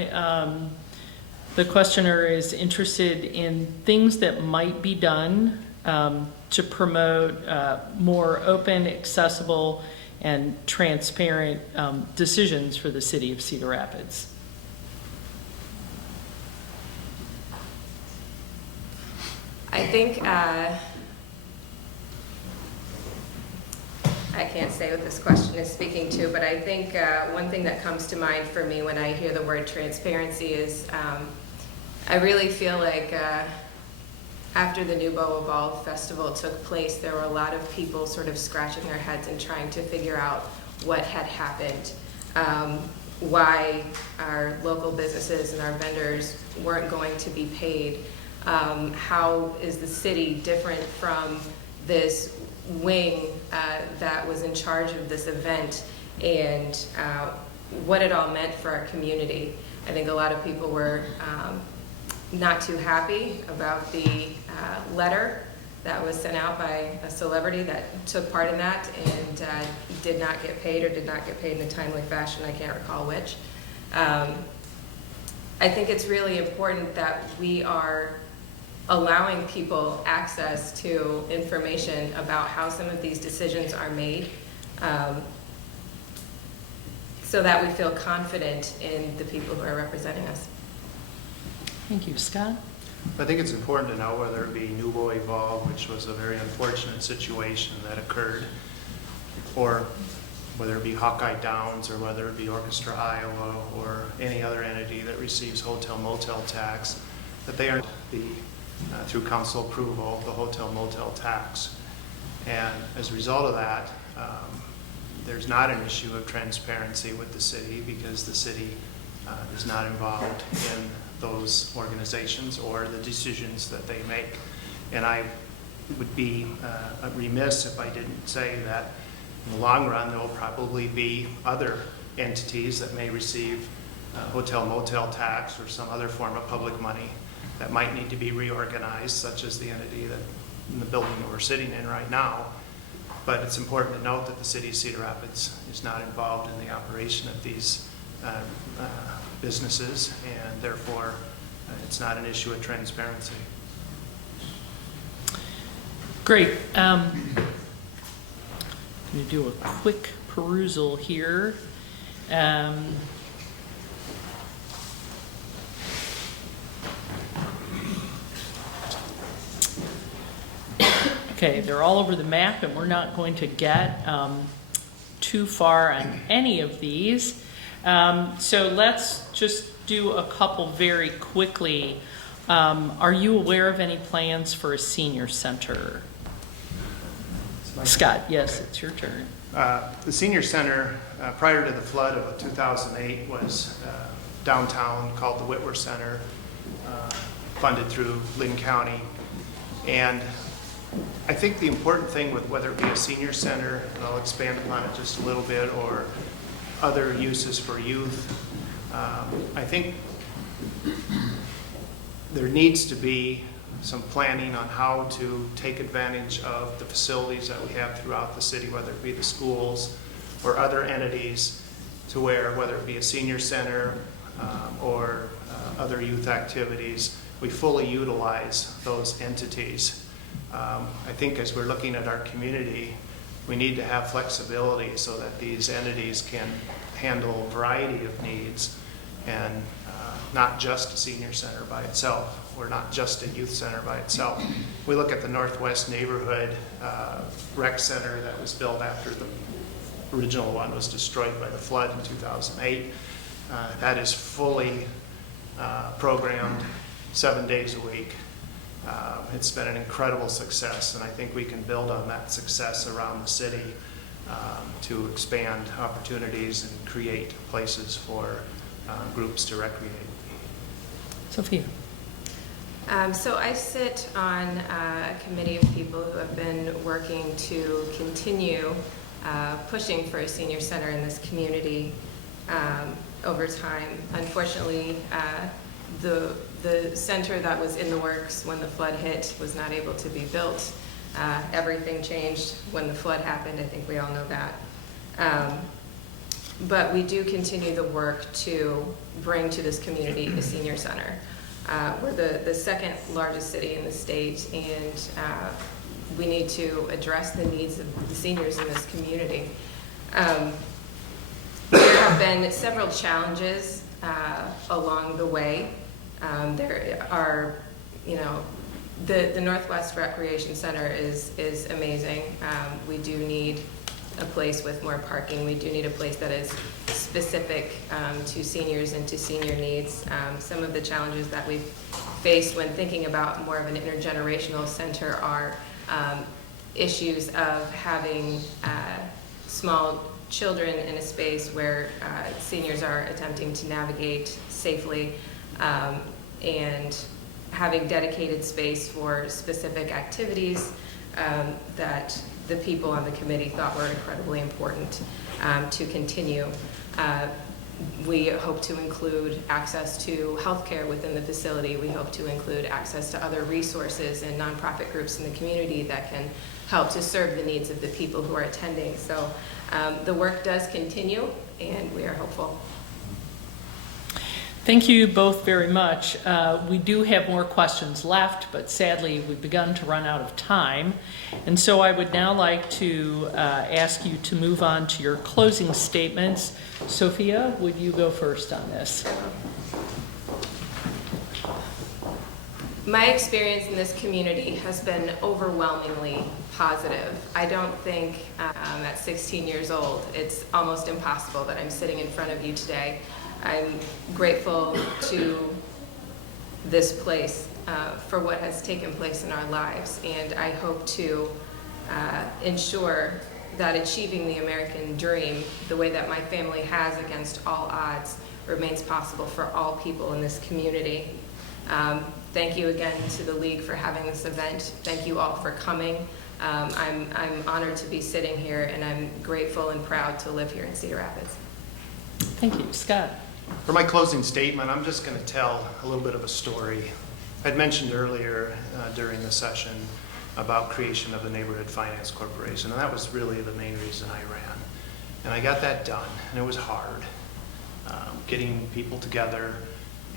the questioner is interested in things that might be done to promote more open, accessible, and transparent decisions for the city of Cedar Rapids. I think, I can't say what this question is speaking to, but I think one thing that comes to mind for me when I hear the word transparency is I really feel like after the New Boa Ball Festival took place, there were a lot of people sort of scratching their heads and trying to figure out what had happened, why our local businesses and our vendors weren't going to be paid. How is the city different from this wing that was in charge of this event, and what it all meant for our community. I think a lot of people were not too happy about the letter that was sent out by a celebrity that took part in that and did not get paid or did not get paid in a timely fashion. I can't recall which. I think it's really important that we are allowing people access to information about how some of these decisions are made, so that we feel confident in the people who are representing us. Thank you. Scott? I think it's important to know whether it be New Boa Ball, which was a very unfortunate situation that occurred, or whether it be Hawkeye Downs, or whether it be Orchestra Iowa, or any other entity that receives hotel motel tax, that they are through council approval, the hotel motel tax. And as a result of that, there's not an issue of transparency with the city, because the city is not involved in those organizations or the decisions that they make. And I would be remiss if I didn't say that in the long run, there will probably be other entities that may receive hotel motel tax or some other form of public money that might need to be reorganized, such as the entity that in the building that we're sitting in right now. But it's important to note that the city of Cedar Rapids is not involved in the operation of these businesses, and therefore it's not an issue of transparency. Great. I'm going to do a quick perusal here. Okay, they're all over the map, and we're not going to get too far on any of these. So let's just do a couple very quickly. Are you aware of any plans for a senior center? Scott, yes, it's your turn. The senior center, prior to the flood of 2008, was downtown, called the Whitworth Center, funded through Linn County. And I think the important thing with whether it be a senior center, and I'll expand upon it just a little bit, or other uses for youth, I think there needs to be some planning on how to take advantage of the facilities that we have throughout the city, whether it be the schools or other entities, to where, whether it be a senior center or other youth activities, we fully utilize those entities. I think as we're looking at our community, we need to have flexibility so that these entities can handle a variety of needs, and not just a senior center by itself. We're not just a youth center by itself. We look at the Northwest Neighborhood Rec Center that was built after the original one was destroyed by the flood in 2008. That is fully programmed 7 days a week. It's been an incredible success, and I think we can build on that success around the city to expand opportunities and create places for groups to recreate. Sophia. So I sit on a committee of people who have been working to continue pushing for a senior center in this community over time. Unfortunately, the center that was in the works when the flood hit was not able to be built. Everything changed when the flood happened. I think we all know that. But we do continue the work to bring to this community a senior center. We're the second largest city in the state, and we need to address the needs of the seniors in this community. There have been several challenges along the way. There are, the Northwest Recreation Center is amazing. We do need a place with more parking. We do need a place that is specific to seniors and to senior needs. Some of the challenges that we've faced when thinking about more of an intergenerational center are issues of having small children in a space where seniors are attempting to navigate safely, and having dedicated space for specific activities that the people on the committee thought were incredibly important to continue. We hope to include access to healthcare within the facility. We hope to include access to other resources and nonprofit groups in the community that can help to serve the needs of the people who are attending. So the work does continue, and we are hopeful. Thank you both very much. We do have more questions left, but sadly we've begun to run out of time. And so I would now like to ask you to move on to your closing statements. Sophia, would you go first on this? My experience in this community has been overwhelmingly positive. I don't think at 16 years old, it's almost impossible that I'm sitting in front of you today. I'm grateful to this place for what has taken place in our lives, and I hope to ensure that achieving the American dream, the way that my family has against all odds, remains possible for all people in this community. Thank you again to the League for having this event. Thank you all for coming. I'm honored to be sitting here, and I'm grateful and proud to live here in Cedar Rapids. Thank you. Scott? For my closing statement, I'm just going to tell a little bit of a story. I'd mentioned earlier during the session about creation of the Neighborhood Finance Corporation, and that was really the main reason I ran. And I got that done, and it was hard. Getting people together,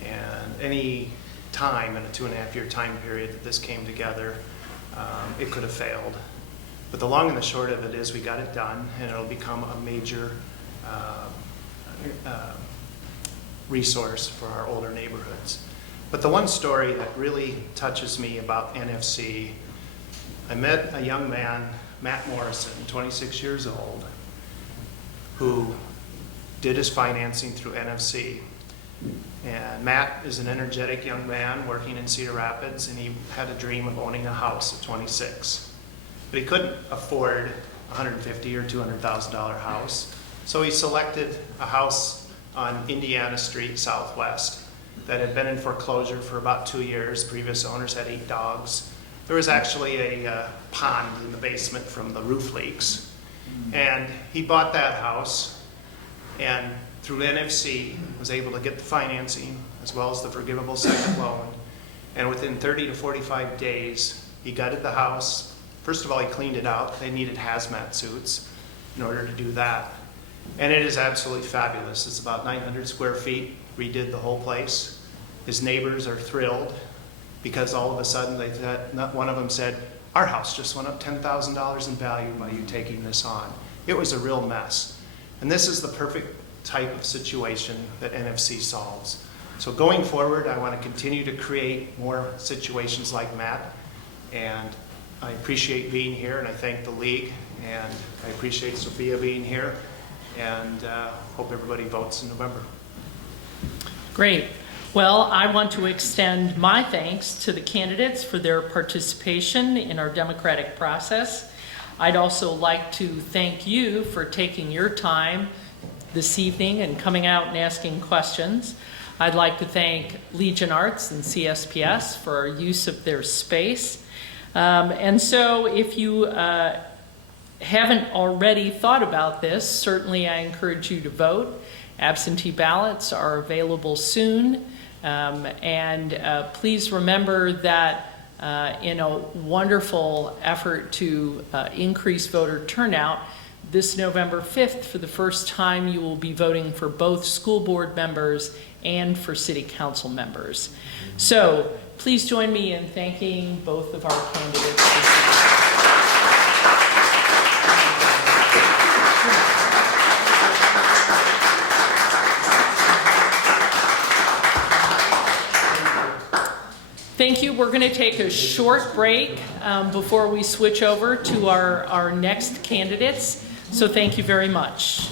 and any time in a 2.5-year time period that this came together, it could have failed. But the long and the short of it is we got it done, and it'll become a major resource for our older neighborhoods. But the one story that really touches me about NFC, I met a young man, Matt Morrison, 26 years old, who did his financing through NFC. And Matt is an energetic young man working in Cedar Rapids, and he had a dream of owning a house at 26. But he couldn't afford a $150,000 or $200,000 house. So he selected a house on Indiana Street Southwest that had been in foreclosure for about 2 years. Previous owners had 8 dogs. There was actually a pond in the basement from the roof leaks. And he bought that house, and through NFC was able to get the financing as well as the forgivable second loan. And within 30 to 45 days, he gutted the house. First of all, he cleaned it out. They needed hazmat suits in order to do that. And it is absolutely fabulous. It's about 900 square feet, redid the whole place. His neighbors are thrilled because all of a sudden one of them said, "Our house just went up $10,000 in value by you taking this on." It was a real mess. And this is the perfect type of situation that NFC solves. So going forward, I want to continue to create more situations like Matt. And I appreciate being here, and I thank the League, and I appreciate Sophia being here, and hope everybody votes in November. Great. Well, I want to extend my thanks to the candidates for their participation in our democratic process. I'd also like to thank you for taking your time this evening and coming out and asking questions. I'd like to thank Legion Arts and CSPS for our use of their space. And so if you haven't already thought about this, certainly I encourage you to vote. Absentee ballots are available soon. Please remember that in a wonderful effort to increase voter turnout, this November 5th, for the first time, you will be voting for both school board members and for city council members. So please join me in thanking both of our candidates. Thank you. We're going to take a short break before we switch over to our next candidates. So thank you very much.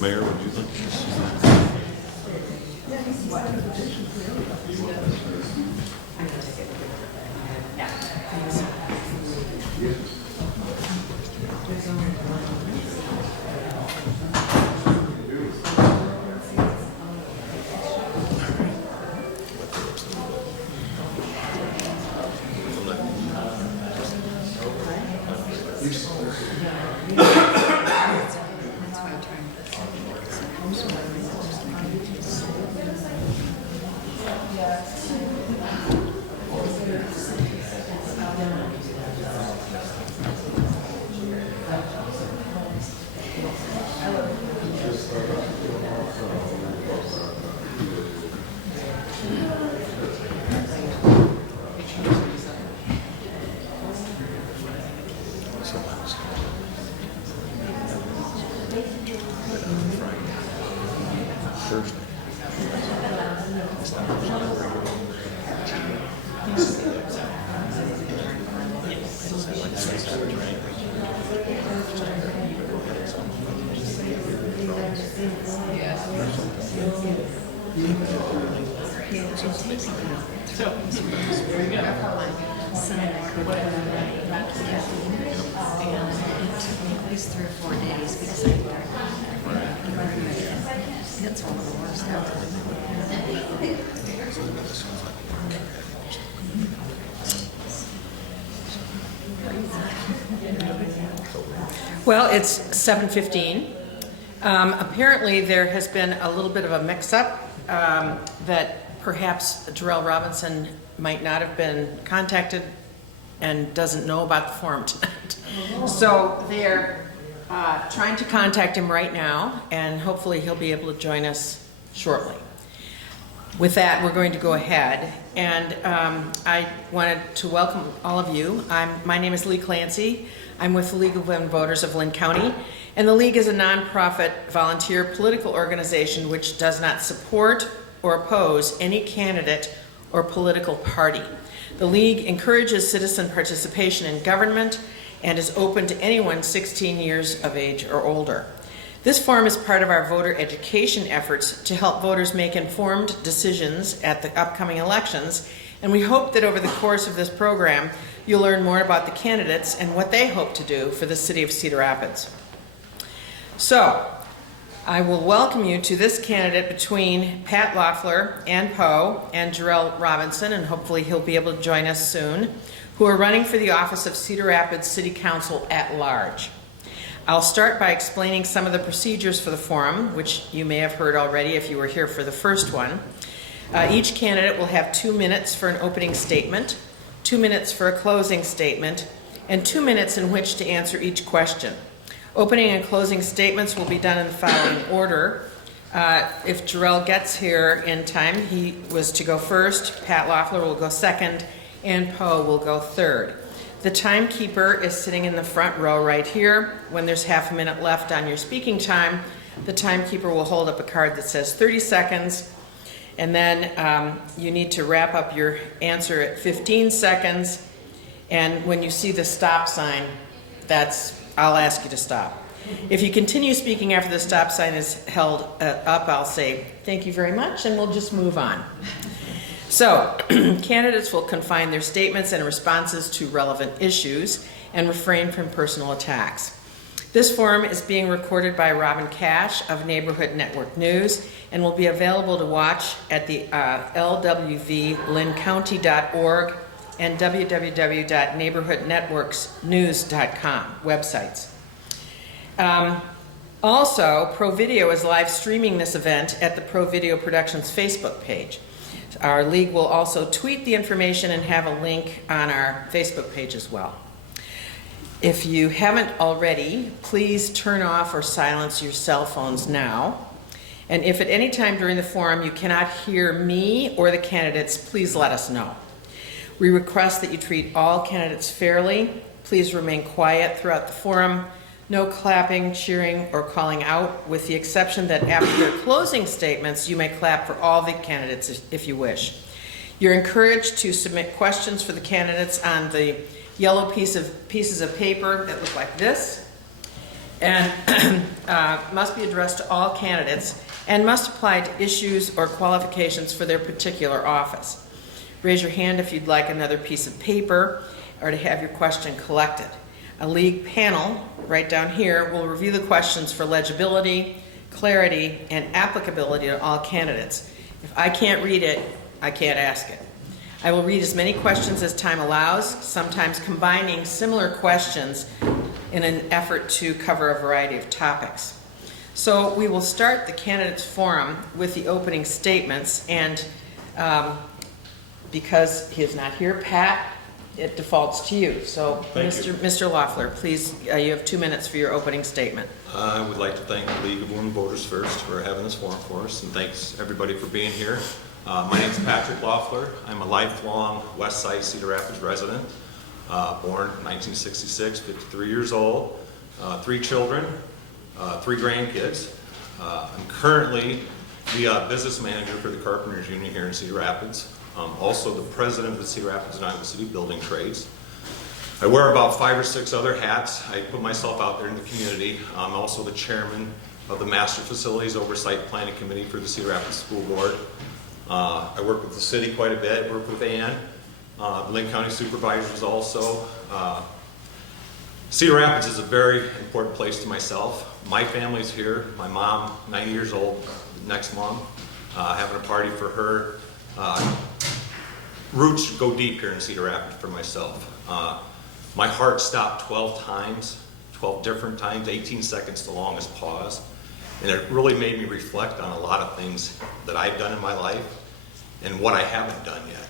Mayor, would you like Well, it's 7:15. Apparently, there has been a little bit of a mix-up that perhaps Jarrell Robinson might not have been contacted and doesn't know about the forum tonight. So they're trying to contact him right now, and hopefully he'll be able to join us shortly. With that, we're going to go ahead, and I wanted to welcome all of you. My name is Lee Clancy. I'm with the League of Women Voters of Linn County, and the League is a nonprofit volunteer political organization which does not support or oppose any candidate or political party. The League encourages citizen participation in government and is open to anyone 16 years of age or older. This forum is part of our voter education efforts to help voters make informed decisions at the upcoming elections, and we hope that over the course of this program, you'll learn more about the candidates and what they hope to do for the city of Cedar Rapids. So, I will welcome you to this candidate between Pat Loeffler, Ann Poe, and Jarrell Robinson, and hopefully he'll be able to join us soon, who are running for the office of Cedar Rapids City Council at large. I'll start by explaining some of the procedures for the forum, which you may have heard already if you were here for the first one. Each candidate will have 2 minutes for an opening statement, 2 minutes for a closing statement, and 2 minutes in which to answer each question. Opening and closing statements will be done in the following order. If Jarrell gets here in time, he was to go first, Pat Loeffler will go second, and Poe will go third. The timekeeper is sitting in the front row right here. When there's half a minute left on your speaking time, the timekeeper will hold up a card that says 30 seconds, and then you need to wrap up your answer at 15 seconds, and when you see the stop sign, I'll ask you to stop. If you continue speaking after the stop sign is held up, I'll say, thank you very much, and we'll just move on. So, candidates will confine their statements and responses to relevant issues and refrain from personal attacks. This forum is being recorded by Robin Cash of Neighborhood Network News and will be available to watch at the lwvlinncounty.org and www.neighborhoodnetworksnews.com websites. Also, ProVideo is live streaming this event at the ProVideo Productions Facebook page. Our league will also tweet the information and have a link on our Facebook page as well. If you haven't already, please turn off or silence your cell phones now. And if at any time during the forum you cannot hear me or the candidates, please let us know. We request that you treat all candidates fairly. Please remain quiet throughout the forum. No clapping, cheering, or calling out, with the exception that after their closing statements, you may clap for all the candidates if you wish. You're encouraged to submit questions for the candidates on the yellow pieces of paper that look like this. And must be addressed to all candidates and must apply to issues or qualifications for their particular office. Raise your hand if you'd like another piece of paper or to have your question collected. A league panel, right down here, will review the questions for legibility, clarity, and applicability to all candidates. If I can't read it, I can't ask it. I will read as many questions as time allows, sometimes combining similar questions in an effort to cover a variety of topics. So we will start the candidates forum with the opening statements, and because he is not here, Pat, it defaults to you. So Mr. Loeffler, please, you have 2 minutes for your opening statement. I would like to thank the League of Women Voters first for having this forum for us, and thanks everybody for being here. My name is Patrick Loeffler. I'm a lifelong West Side Cedar Rapids resident, born in 1966, 53 years old, 3 children, 3 grandkids. I'm currently the business manager for the Carpenters Union here in Cedar Rapids. I'm also the president of the Cedar Rapids and Iowa City Building Trades. I wear about 5 or 6 other hats. I put myself out there in the community. I'm also the chairman of the Master Facilities Oversight Planning Committee for the Cedar Rapids School Board. I work with the city quite a bit, work with Ann, the Linn County Supervisors also. Cedar Rapids is a very important place to myself. My family's here. My mom, 90 years old next month, having a party for her. Roots go deep here in Cedar Rapids for myself. My heart stopped 12 times, 12 different times, 18 seconds the longest pause. And it really made me reflect on a lot of things that I've done in my life and what I haven't done yet.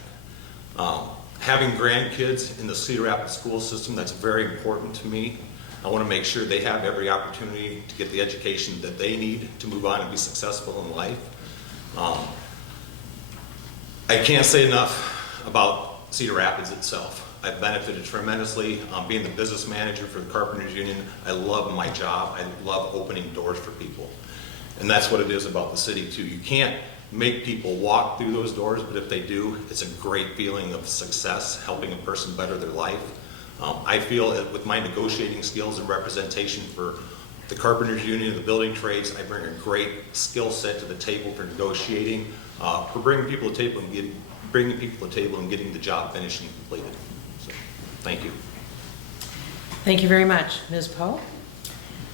Having grandkids in the Cedar Rapids school system, that's very important to me. I want to make sure they have every opportunity to get the education that they need to move on and be successful in life. I can't say enough about Cedar Rapids itself. I've benefited tremendously being the business manager for the Carpenters Union. I love my job. I love opening doors for people. And that's what it is about the city too. You can't make people walk through those doors, but if they do, it's a great feeling of success, helping a person better their life. I feel that with my negotiating skills and representation for the Carpenters Union and the building trades, I bring a great skill set to the table for negotiating, for bringing people to the table and getting the job finished and completed. So, thank you. Thank you very much. Ms. Poe?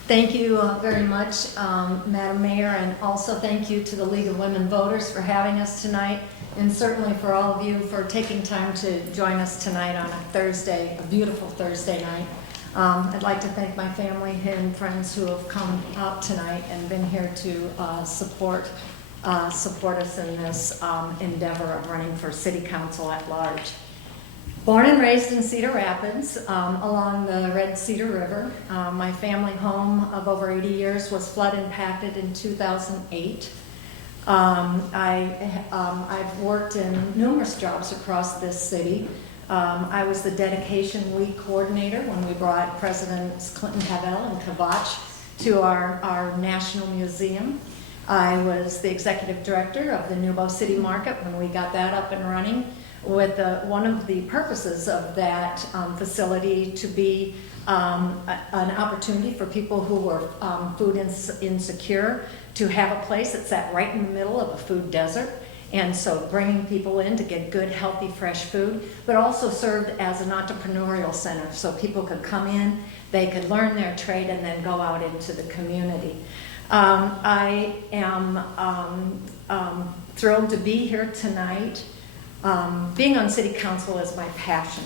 Thank you very much, Madam Mayor, and also thank you to the League of Women Voters for having us tonight, and certainly for all of you for taking time to join us tonight on a Thursday, a beautiful Thursday night. I'd like to thank my family and friends who have come out tonight and been here to support us in this endeavor of running for City Council at large. Born and raised in Cedar Rapids, along the Red Cedar River. My family home of over 80 years was flood impacted in 2008. I've worked in numerous jobs across this city. I was the dedication week coordinator when we brought Presidents Clinton, Havel, and Kavach to our National Museum. I was the executive director of the Nubo City Market when we got that up and running, with one of the purposes of that facility to be an opportunity for people who were food insecure to have a place that sat right in the middle of a food desert. And so bringing people in to get good, healthy, fresh food, but also served as an entrepreneurial center so people could come in, they could learn their trade, and then go out into the community. I am thrilled to be here tonight. Being on City Council is my passion.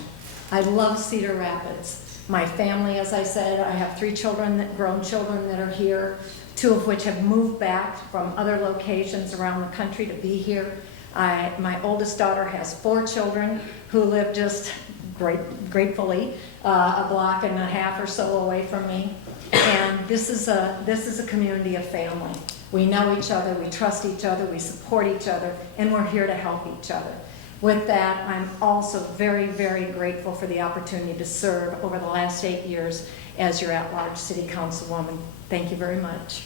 I love Cedar Rapids. My family, as I said, I have 3 children, grown children that are here, 2 of which have moved back from other locations around the country to be here. My oldest daughter has 4 children who live just gratefully a block and a half or so away from me. And this is a community of family. We know each other, we trust each other, we support each other, and we're here to help each other. With that, I'm also very, very grateful for the opportunity to serve over the last 8 years as your at-large City Councilwoman. Thank you very much.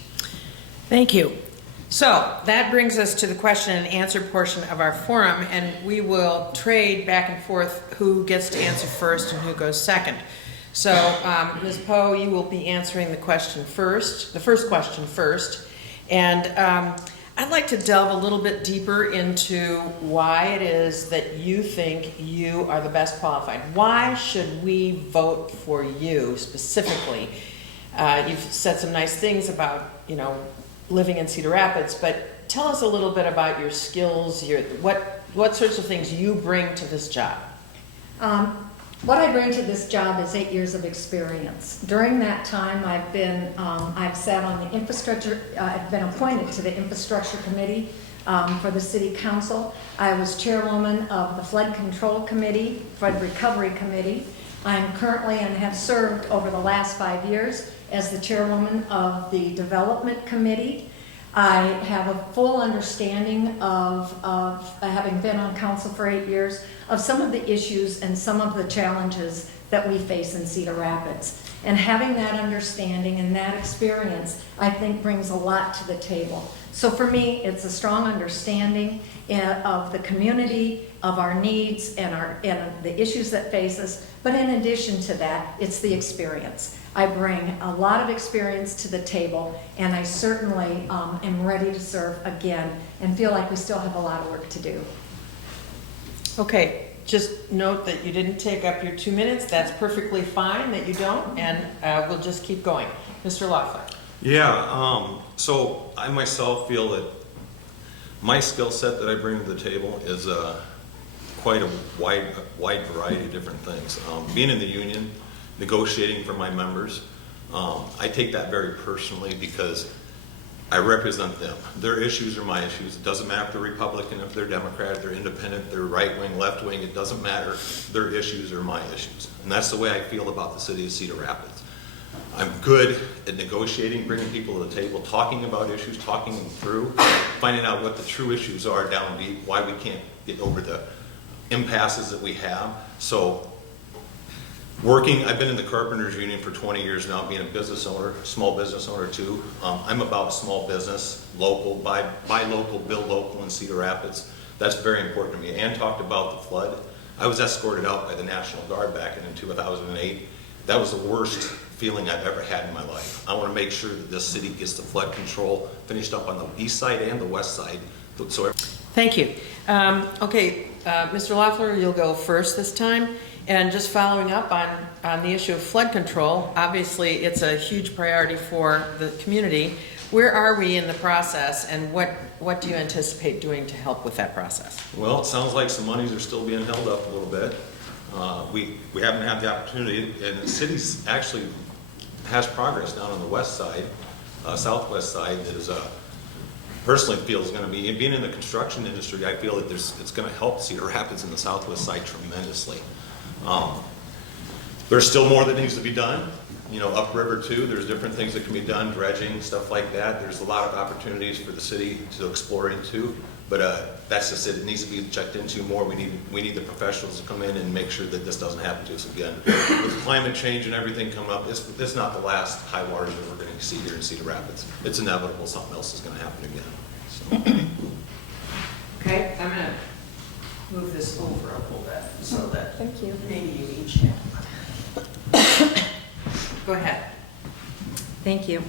Thank you. So that brings us to the question and answer portion of our forum, and we will trade back and forth who gets to answer first and who goes second. So, Ms. Poe, you will be answering the first question first. And I'd like to delve a little bit deeper into why it is that you think you are the best qualified. Why should we vote for you specifically? You've said some nice things about, living in Cedar Rapids, but tell us a little bit about your skills, what sorts of things you bring to this job. What I bring to this job is 8 years of experience. During that time, I've sat on the infrastructure, I've been appointed to the infrastructure committee for the city council. I was chairwoman of the flood control committee, flood recovery committee. I'm currently and have served over the last 5 years as the chairwoman of the development committee. I have a full understanding of having been on council for 8 years, of some of the issues and some of the challenges that we face in Cedar Rapids. And having that understanding and that experience, I think, brings a lot to the table. So for me, it's a strong understanding of the community, of our needs and the issues that face us. But in addition to that, it's the experience. I bring a lot of experience to the table, and I certainly am ready to serve again and feel like we still have a lot of work to do. Okay, just note that you didn't take up your 2 minutes. That's perfectly fine that you don't, and we'll just keep going. Mr. Loeffler. Yeah, so I myself feel that my skill set that I bring to the table is quite a wide variety of different things. Being in the union, negotiating for my members, I take that very personally because I represent them. Their issues are my issues. It doesn't matter if they're Republican, if they're Democrat, if they're independent, they're right wing, left wing, it doesn't matter. Their issues are my issues. And that's the way I feel about the city of Cedar Rapids. I'm good at negotiating, bringing people to the table, talking about issues, talking them through, finding out what the true issues are down deep, why we can't get over the impasses that we have. So I've been in the Carpenters Union for 20 years now, being a business owner, small business owner too. I'm about small business, local, buy local, build local in Cedar Rapids. That's very important to me. Ann talked about the flood. I was escorted out by the National Guard back in 2008. That was the worst feeling I've ever had in my life. I want to make sure that this city gets the flood control finished up on the east side and the west side. Thank you. Okay, Mr. Loeffler, you'll go first this time. And just following up on the issue of flood control, obviously it's a huge priority for the community. Where are we in the process, and what do you anticipate doing to help with that process? Well, it sounds like some monies are still being held up a little bit. We haven't had the opportunity, and the city actually has progress down on the west side, southwest side, that is personally feel is going to be, being in the construction industry, I feel that it's going to help Cedar Rapids in the southwest side tremendously. There's still more that needs to be done. Upriver too, there's different things that can be done, dredging, stuff like that. There's a lot of opportunities for the city to explore into, but that's just it. It needs to be checked into more. We need the professionals to come in and make sure that this doesn't happen to us again. With climate change and everything coming up, it's not the last high waters that we're going to see here in Cedar Rapids. It's inevitable something else is going to happen again. So. Okay, I'm going to move this over a little bit so that Thank you. maybe you each have. Go ahead. Thank you.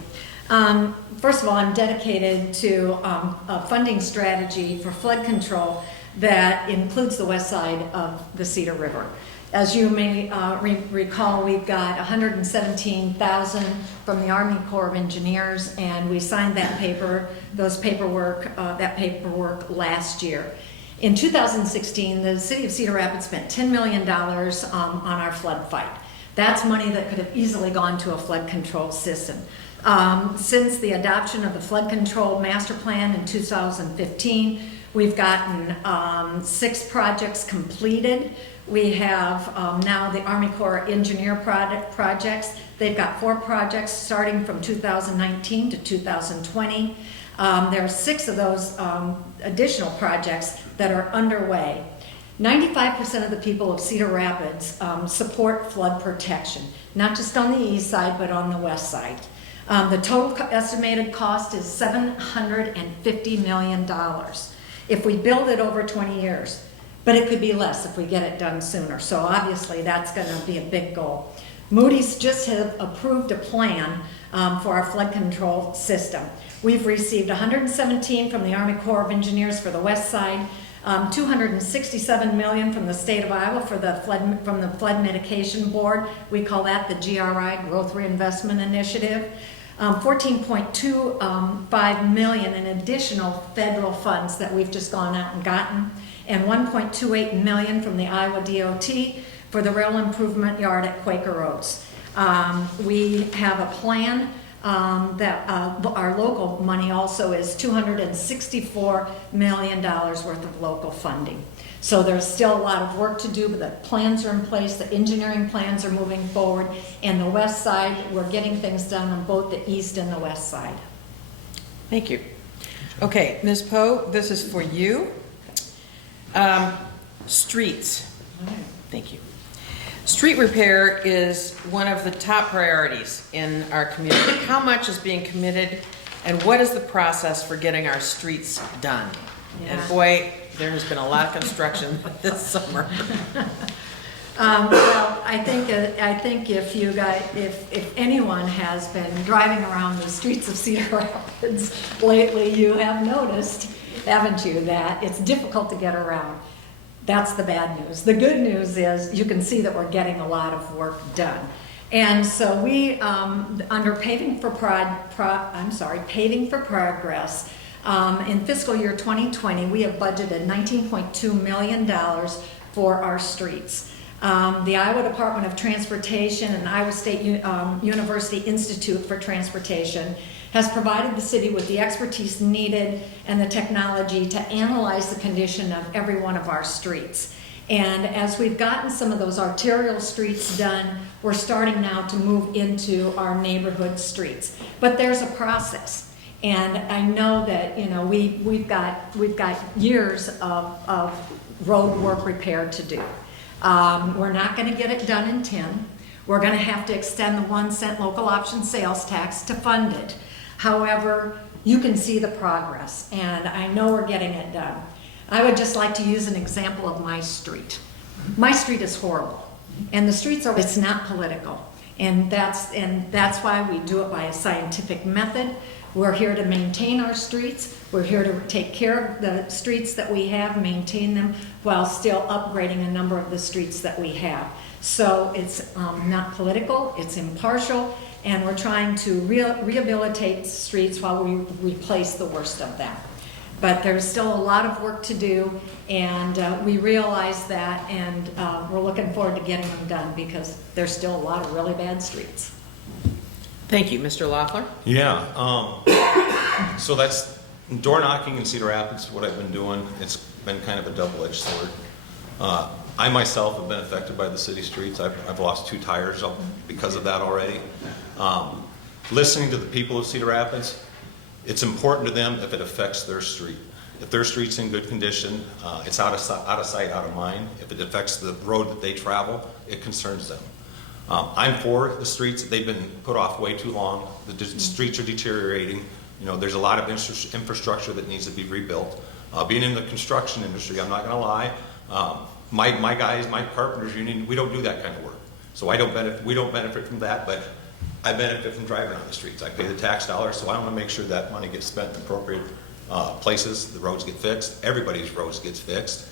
First of all, I'm dedicated to a funding strategy for flood control that includes the west side of the Cedar River. As you may recall, we've got $117,000 from the Army Corps of Engineers, and we signed that paperwork last year. In 2016, the city of Cedar Rapids spent $10 million on our flood fight. That's money that could have easily gone to a flood control system. Since the adoption of the flood control master plan in 2015, we've gotten 6 projects completed. We have now the Army Corps Engineer projects. They've got 4 projects starting from 2019 to 2020. There are 6 of those additional projects that are underway. 95% of the people of Cedar Rapids support flood protection, not just on the east side, but on the west side. The total estimated cost is $750 million if we build it over 20 years, but it could be less if we get it done sooner. So obviously that's going to be a big goal. Moody's just have approved a plan for our flood control system. We've received 117 from the Army Corps of Engineers for the west side, 267 million from the state of Iowa for the flood mitigation board. We call that the GRI, Growth Reinvestment Initiative. 14.25 million in additional federal funds that we've just gone out and gotten, and 1.28 million from the Iowa DOT for the rail improvement yard at Quaker Oats. We have a plan that our local money also is $264 million worth of local funding. So there's still a lot of work to do, but the plans are in place, the engineering plans are moving forward, and the west side, we're getting things done on both the east and the west side. Thank you. Okay, Ms. Poe, this is for you. Streets. Thank you. Street repair is one of the top priorities in our community. How much is being committed, and what is the process for getting our streets done? And boy, there has been a lot of construction this summer. Well, I think if anyone has been driving around the streets of Cedar Rapids lately, you have noticed, haven't you, that it's difficult to get around. That's the bad news. The good news is you can see that we're getting a lot of work done. And so we, under Paving for Progress, in fiscal year 2020, we have budgeted $19.2 million for our streets. The Iowa Department of Transportation and Iowa State University Institute for Transportation has provided the city with the expertise needed and the technology to analyze the condition of every one of our streets. And as we've gotten some of those arterial streets done, we're starting now to move into our neighborhood streets. But there's a process. And I know that, you know, we've got years of road work repair to do. We're not going to get it done in 10. We're going to have to extend the 1 cent local option sales tax to fund it. However, you can see the progress, and I know we're getting it done. I would just like to use an example of my street. My street is horrible, and the streets are, it's not political. And that's why we do it by a scientific method. We're here to maintain our streets. We're here to take care of the streets that we have, maintain them, while still upgrading a number of the streets that we have. So it's not political, it's impartial, and we're trying to rehabilitate streets while we replace the worst of them. But there's still a lot of work to do, and we realize that, and we're looking forward to getting them done because there's still a lot of really bad streets. Thank you. Mr. Loeffler? Yeah, so that's door knocking in Cedar Rapids, what I've been doing. It's been kind of a double-edged sword. I myself have been affected by the city streets. I've lost 2 tires because of that already. Listening to the people of Cedar Rapids, it's important to them if it affects their street. If their street's in good condition, it's out of sight, out of mind. If it affects the road that they travel, it concerns them. I'm for the streets. They've been put off way too long. The streets are deteriorating. You know, there's a lot of infrastructure that needs to be rebuilt. Being in the construction industry, I'm not going to lie. My guys, my carpenters union, we don't do that kind of work. So we don't benefit from that, but I benefit from driving on the streets. I pay the tax dollars, so I want to make sure that money gets spent in appropriate places. The roads get fixed. Everybody's roads gets fixed.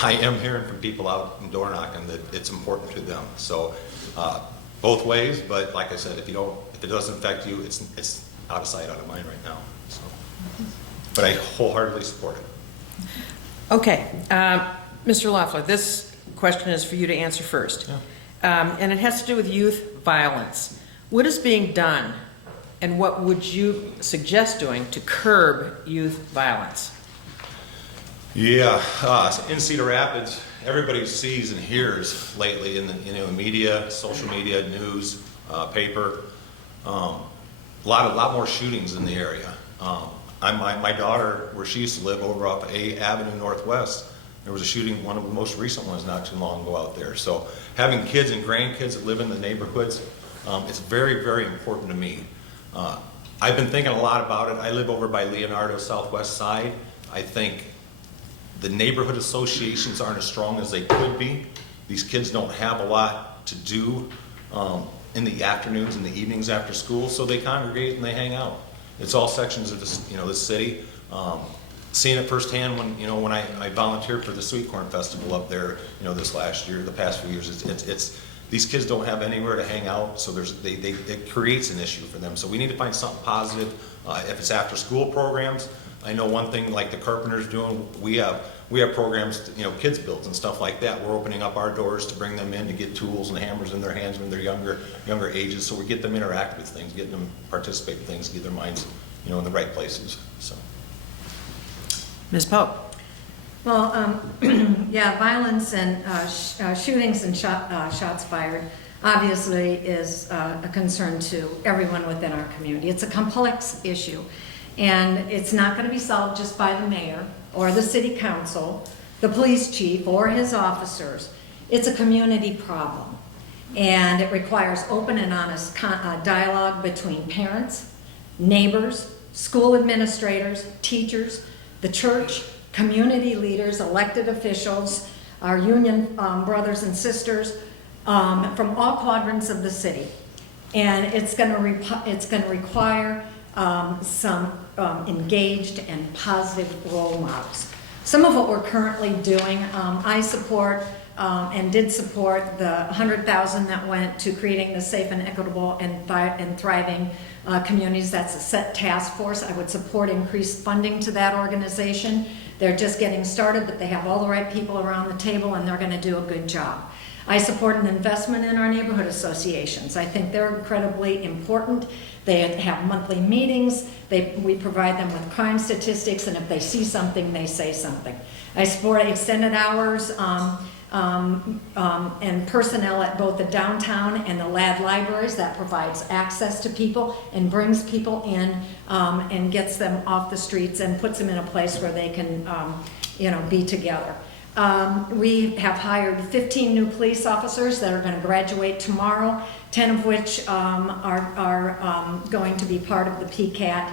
I am hearing from people out in door knocking that it's important to them. So both ways, but like I said, if it doesn't affect you, it's out of sight, out of mind right now. So, but I wholeheartedly support it. Okay, Mr. Loeffler, this question is for you to answer first. Yeah. And it has to do with youth violence. What is being done, and what would you suggest doing to curb youth violence? Yeah, in Cedar Rapids, everybody sees and hears lately in the media, social media, news, paper, a lot more shootings in the area. My daughter, where she used to live over off A Avenue Northwest, there was a shooting, one of the most recent ones not too long ago out there. So having kids and grandkids that live in the neighborhoods, it's very, very important to me. I've been thinking a lot about it. I live over by Leonardo Southwest side. I think the neighborhood associations aren't as strong as they could be. These kids don't have a lot to do in the afternoons and the evenings after school, so they congregate and they hang out. It's all sections of this, the city. Seeing it firsthand when I volunteered for the Sweet Corn Festival up there, this last year, the past few years, it's these kids don't have anywhere to hang out, so it creates an issue for them. So we need to find something positive. If it's after school programs, I know one thing like the Carpenter's doing, we have programs, kids builds and stuff like that. We're opening up our doors to bring them in to get tools and hammers in their hands when they're younger ages, so we get them interact with things, get them participate in things, get their minds, in the right places. So. Ms. Pope? Well, yeah, violence and shootings and shots fired obviously is a concern to everyone within our community. It's a complex issue, and it's not going to be solved just by the mayor or the city council, the police chief or his officers. It's a community problem, and it requires open and honest dialogue between parents, neighbors, school administrators, teachers, the church, community leaders, elected officials, our union brothers and sisters from all quadrants of the city. And it's going to require some engaged and positive role models. Some of what we're currently doing, I support and did support the $100,000 that went to creating the safe and equitable and thriving communities. That's a set task force. I would support increased funding to that organization. They're just getting started, but they have all the right people around the table, and they're going to do a good job. I support an investment in our neighborhood associations. I think they're incredibly important. They have monthly meetings. We provide them with crime statistics, and if they see something, they say something. I support extended hours and personnel at both the downtown and the LAD libraries. That provides access to people and brings people in and gets them off the streets and puts them in a place where they can be together. We have hired 15 new police officers that are going to graduate tomorrow, 10 of which are going to be part of the PCAT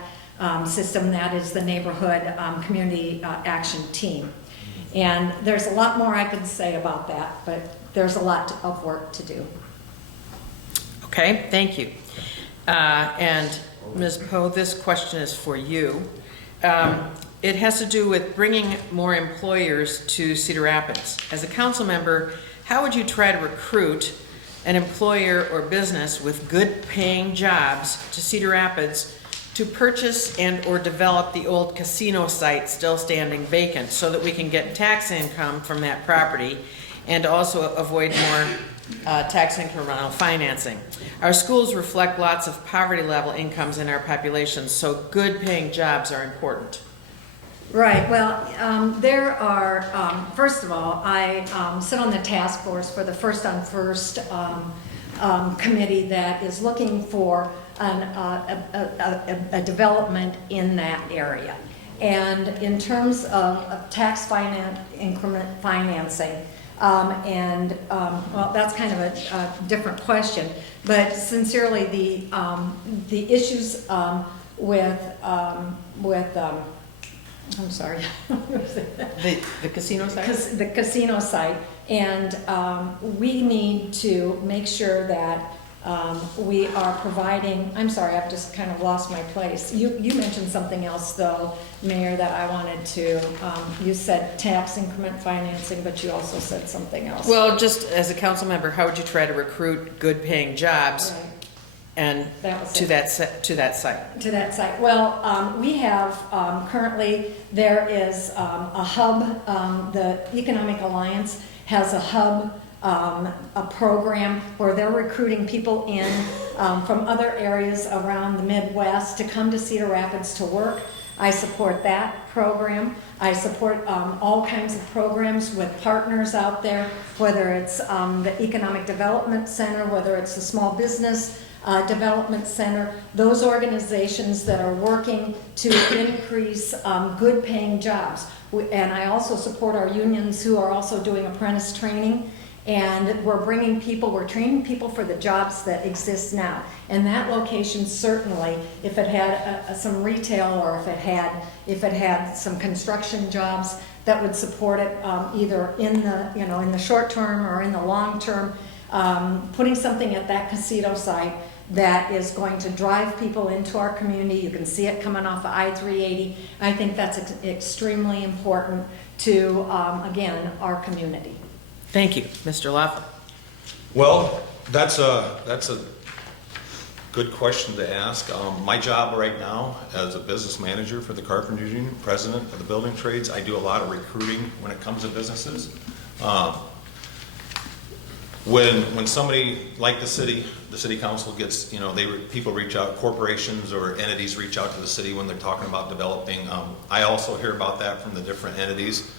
system. That is the Neighborhood Community Action Team. And there's a lot more I could say about that, but there's a lot of work to do. Okay, thank you. And Ms. Poe, this question is for you. It has to do with bringing more employers to Cedar Rapids. As a council member, how would you try to recruit an employer or business with good paying jobs to Cedar Rapids to purchase and or develop the old casino site still standing vacant so that we can get tax income from that property and also avoid more tax incremental financing? Our schools reflect lots of poverty level incomes in our population, so good paying jobs are important. Right, well, there are, first of all, I sit on the task force for the First on First committee that is looking for a development in that area. And in terms of tax increment financing, well, that's kind of a different question, but sincerely, the issues with I'm sorry. The casino site? The casino site, and we need to make sure that we are providing, I'm sorry, I've just kind of lost my place. You mentioned something else though, Mayor, that I wanted to, you said tax increment financing, but you also said something else. Well, just as a council member, how would you try to recruit good paying jobs? Right. And to that site. To that site. Well, we have currently, there is a hub, the Economic Alliance has a hub, a program where they're recruiting people in from other areas around the Midwest to come to Cedar Rapids to work. I support that program. I support all kinds of programs with partners out there, whether it's the Economic Development Center, whether it's the Small Business Development Center, those organizations that are working to increase good paying jobs. And I also support our unions who are also doing apprentice training, and we're training people for the jobs that exist now. And that location certainly, if it had some retail or if it had some construction jobs that would support it either in the short term or in the long term, putting something at that casino site that is going to drive people into our community. You can see it coming off of I-380. I think that's extremely important to, again, our community. Thank you. Mr. Loeffler. Well, that's a good question to ask. My job right now as a business manager for the Carpenters Union, president of the building trades, I do a lot of recruiting when it comes to businesses. When somebody like the city council gets, people reach out, corporations or entities reach out to the city when they're talking about developing. I also hear about that from the different entities.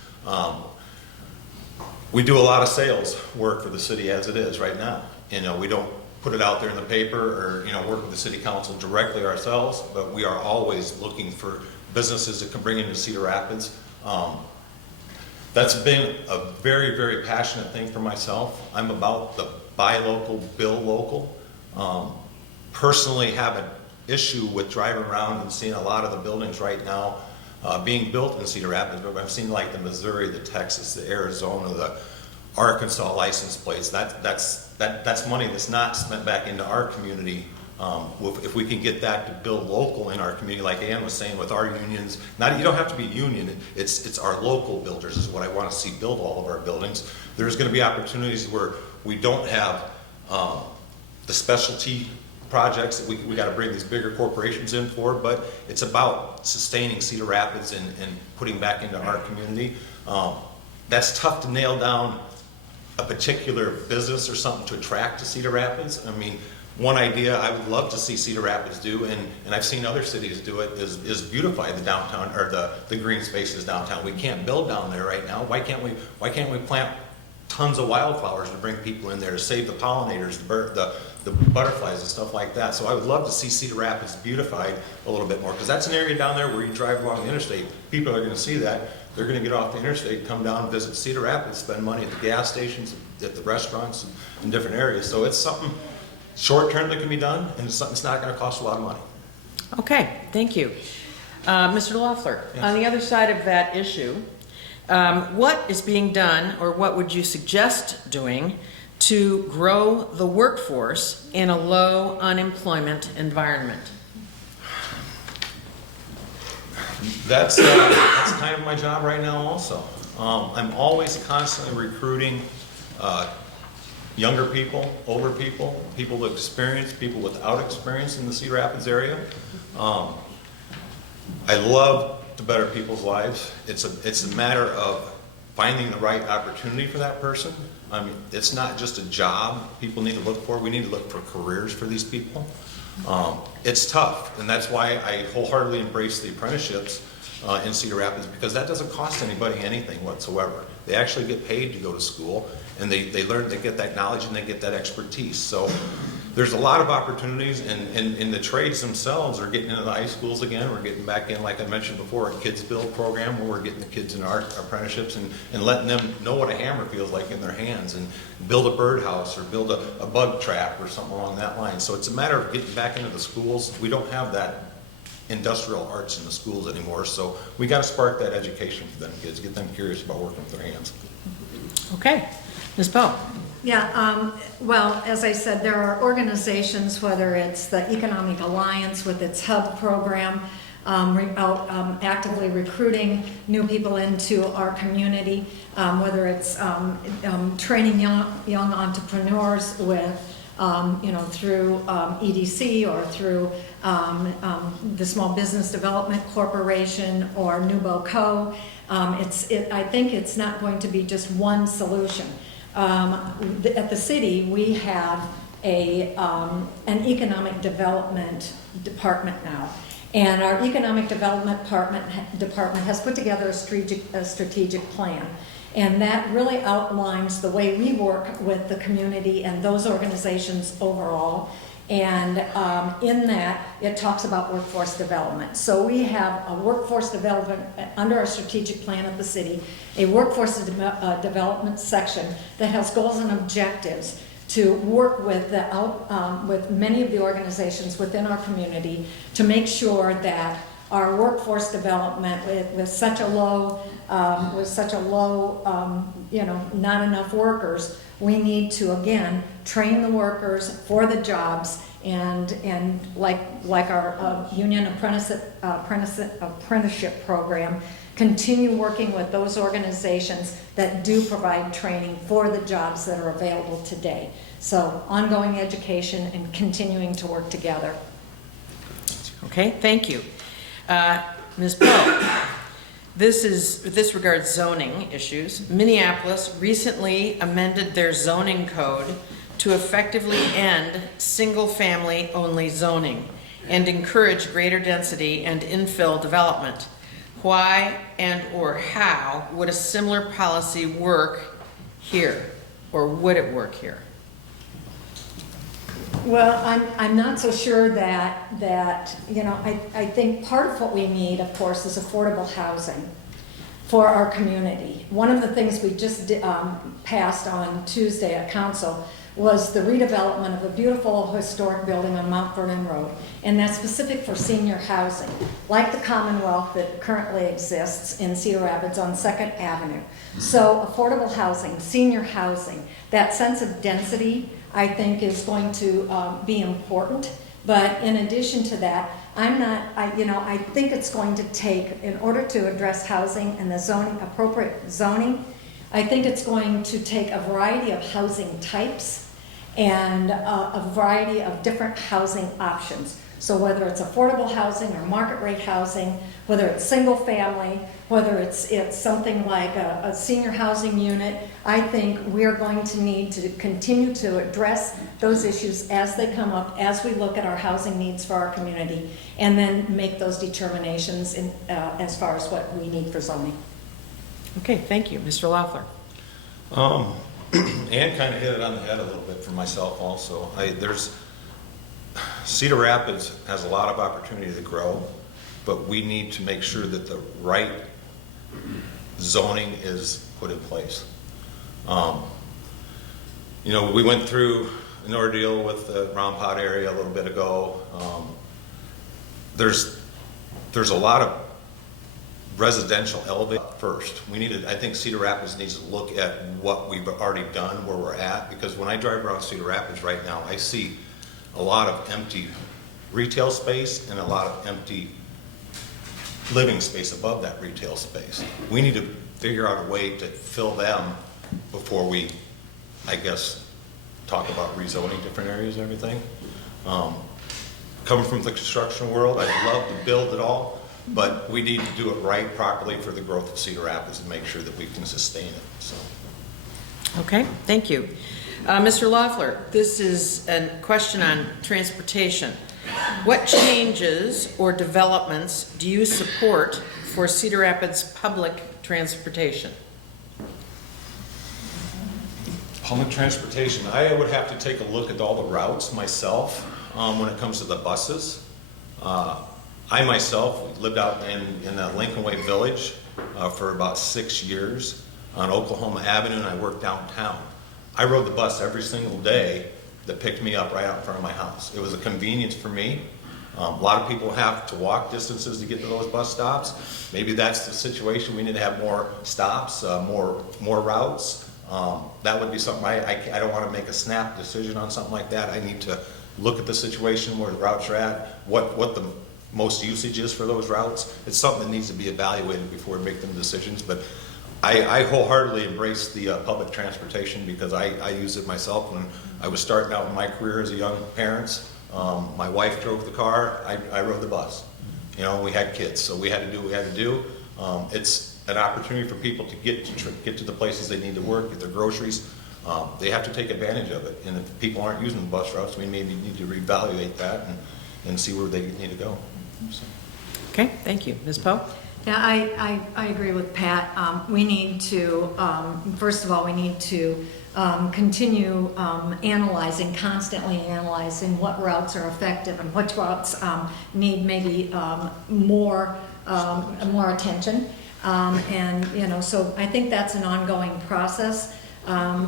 We do a lot of sales work for the city as it is right now. We don't put it out there in the paper or, work with the city council directly ourselves, but we are always looking for businesses that can bring into Cedar Rapids. That's been a very, very passionate thing for myself. I'm about the buy local, build local. Personally have an issue with driving around and seeing a lot of the buildings right now being built in Cedar Rapids, but I've seen like the Missouri, the Texas, the Arizona, the Arkansas license plates. That's money that's not spent back into our community. If we can get that to build local in our community, like Ann was saying, with our unions, you don't have to be union, it's our local builders is what I want to see build all of our buildings. There's going to be opportunities where we don't have the specialty projects that we got to bring these bigger corporations in for, but it's about sustaining Cedar Rapids and putting back into our community. That's tough to nail down a particular business or something to attract to Cedar Rapids. I mean, one idea I would love to see Cedar Rapids do, and I've seen other cities do it, is beautify the downtown or the green spaces downtown. We can't build down there right now. Why can't we plant tons of wildflowers to bring people in there to save the pollinators, the butterflies and stuff like that? So I would love to see Cedar Rapids beautified a little bit more, because that's an area down there where you drive along the interstate. People are going to see that. They're going to get off the interstate, come down, visit Cedar Rapids, spend money at the gas stations, at the restaurants, in different areas. So it's something short term that can be done, and it's something that's not going to cost a lot of money. Okay, thank you. Mr. Loeffler, Yes. On the other side of that issue, what is being done, or what would you suggest doing to grow the workforce in a low unemployment environment? That's kind of my job right now also. I'm always constantly recruiting younger people, older people, people with experience, people without experience in the Cedar Rapids area. I love to better people's lives. It's a matter of finding the right opportunity for that person. I mean, it's not just a job people need to look for. We need to look for careers for these people. It's tough, and that's why I wholeheartedly embrace the apprenticeships in Cedar Rapids, because that doesn't cost anybody anything whatsoever. They actually get paid to go to school, and they learn, they get that knowledge and they get that expertise. So there's a lot of opportunities, and the trades themselves are getting into the high schools again. We're getting back in, like I mentioned before, a Kids Build program where we're getting the kids in our apprenticeships and letting them know what a hammer feels like in their hands, and build a birdhouse or build a bug trap or something along that line. So it's a matter of getting back into the schools. We don't have that industrial arts in the schools anymore, so we got to spark that education for them kids, get them curious about working with their hands. Okay, Ms. Poe. Yeah, well, as I said, there are organizations, whether it's the Economic Alliance with its HUB program, actively recruiting new people into our community, whether it's training young entrepreneurs with, through EDC or through the Small Business Development Corporation or Nubo Co. I think it's not going to be just one solution. At the city, we have an economic development department now. And our economic development department has put together a strategic plan. And that really outlines the way we work with the community and those organizations overall. And in that, it talks about workforce development. So we have a workforce development under our strategic plan of the city, a workforce development section that has goals and objectives to work with with many of the organizations within our community to make sure that our workforce development with such a low, not enough workers. We need to, again, train the workers for the jobs, and like our union apprenticeship program, continue working with those organizations that do provide training for the jobs that are available today. So ongoing education and continuing to work together. Okay, thank you. Ms. Poe, this regards zoning issues. Minneapolis recently amended their zoning code to effectively end single-family only zoning and encourage greater density and infill development. Why and or how would a similar policy work here, or would it work here? Well, I'm not so sure that I think part of what we need, of course, is affordable housing for our community. One of the things we just passed on Tuesday at council was the redevelopment of a beautiful historic building on Mount Vernon Road, and that's specific for senior housing, like the Commonwealth that currently exists in Cedar Rapids on 2nd Avenue. So affordable housing, senior housing, that sense of density, I think, is going to be important. But in addition to that, I think it's going to take, in order to address housing and the zoning, appropriate zoning, I think it's going to take a variety of housing types and a variety of different housing options. So whether it's affordable housing or market rate housing, whether it's single family, whether it's something like a senior housing unit, I think we're going to need to continue to address those issues as they come up, as we look at our housing needs for our community, and then make those determinations as far as what we need for zoning. Okay, thank you. Mr. Loeffler. Ann kind of hit it on the head a little bit for myself also. Cedar Rapids has a lot of opportunity to grow, but we need to make sure that the right zoning is put in place. We went through an ordeal with the Round Pot area a little bit ago. There's a lot of residential elevate first. I think Cedar Rapids needs to look at what we've already done, where we're at, because when I drive around Cedar Rapids right now, I see a lot of empty retail space and a lot of empty living space above that retail space. We need to figure out a way to fill them before we, I guess, talk about rezoning different areas and everything. Coming from the construction world, I'd love to build it all, but we need to do it right, properly for the growth of Cedar Rapids and make sure that we can sustain it. So. Okay, thank you. Mr. Loeffler, this is a question on transportation. What changes or developments do you support for Cedar Rapids public transportation? Public transportation, I would have to take a look at all the routes myself when it comes to the buses. I myself lived out in Lincoln Way Village for about 6 years on Oklahoma Avenue, and I worked downtown. I rode the bus every single day that picked me up right out in front of my house. It was a convenience for me. A lot of people have to walk distances to get to those bus stops. Maybe that's the situation. We need to have more stops, more routes. That would be something I don't want to make a snap decision on something like that. I need to look at the situation where the routes are at, what the most usage is for those routes. It's something that needs to be evaluated before we make them decisions. But I wholeheartedly embrace the public transportation because I use it myself when I was starting out in my career as a young parent. My wife drove the car, I rode the bus. We had kids, so we had to do what we had to do. It's an opportunity for people to get to the places they need to work, get their groceries. They have to take advantage of it. And if people aren't using the bus routes, we maybe need to reevaluate that and see where they need to go. So. Okay, thank you. Ms. Poe? Yeah, I agree with Pat. We need to, first of all, we need to continue constantly analyzing what routes are effective and which routes need maybe more attention. So I think that's an ongoing process.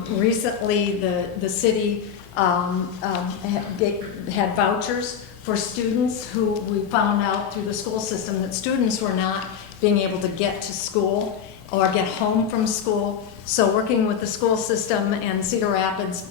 Recently, the city had vouchers for students who we found out through the school system that students were not being able to get to school or get home from school. So working with the school system and Cedar Rapids,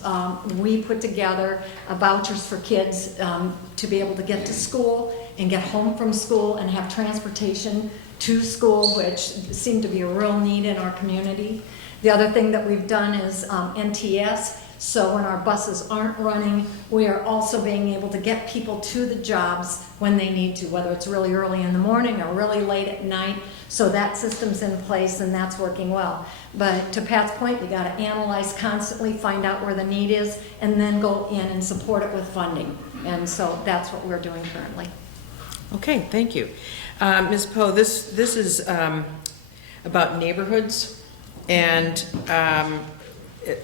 we put together vouchers for kids to be able to get to school and get home from school and have transportation to school, which seemed to be a real need in our community. The other thing that we've done is NTS. So when our buses aren't running, we are also being able to get people to the jobs when they need to, whether it's really early in the morning or really late at night. So that system's in place and that's working well. But to Pat's point, you gotta analyze constantly, find out where the need is, and then go in and support it with funding. And so that's what we're doing currently. Okay, thank you. Ms. Poe, this is about neighborhoods, and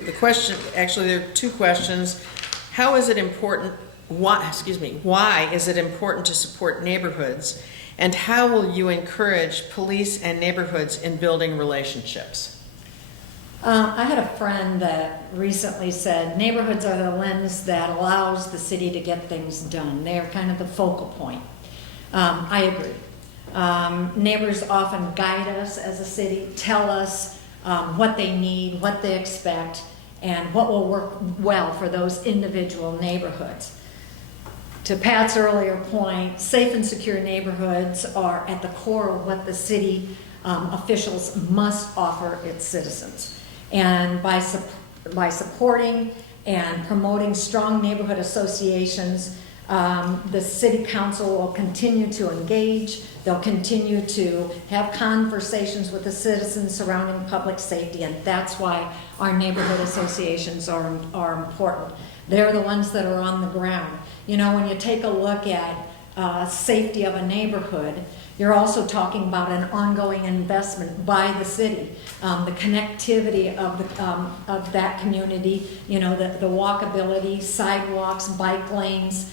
the question, actually there are two questions. How is it important, why is it important to support neighborhoods, and how will you encourage police and neighborhoods in building relationships? I had a friend that recently said neighborhoods are the lens that allows the city to get things done. They are kind of the focal point. I agree. Neighbors often guide us as a city, tell us what they need, what they expect, and what will work well for those individual neighborhoods. To Pat's earlier point, safe and secure neighborhoods are at the core of what the city officials must offer its citizens. And by supporting and promoting strong neighborhood associations, the city council will continue to engage. They'll continue to have conversations with the citizens surrounding public safety, and that's why our neighborhood associations are important. They're the ones that are on the ground. You know, when you take a look at safety of a neighborhood, you're also talking about an ongoing investment by the city, the connectivity of that community, you know, the walkability, sidewalks, bike lanes,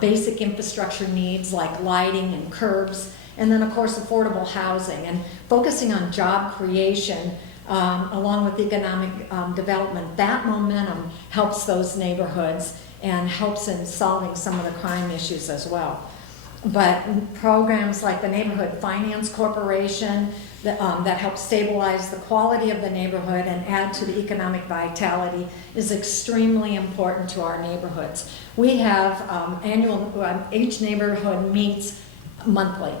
basic infrastructure needs like lighting and curbs, and then of course affordable housing, and focusing on job creation along with economic development. That momentum helps those neighborhoods and helps in solving some of the crime issues as well. But programs like the Neighborhood Finance Corporation that help stabilize the quality of the neighborhood and add to the economic vitality is extremely important to our neighborhoods. We have each neighborhood meets monthly,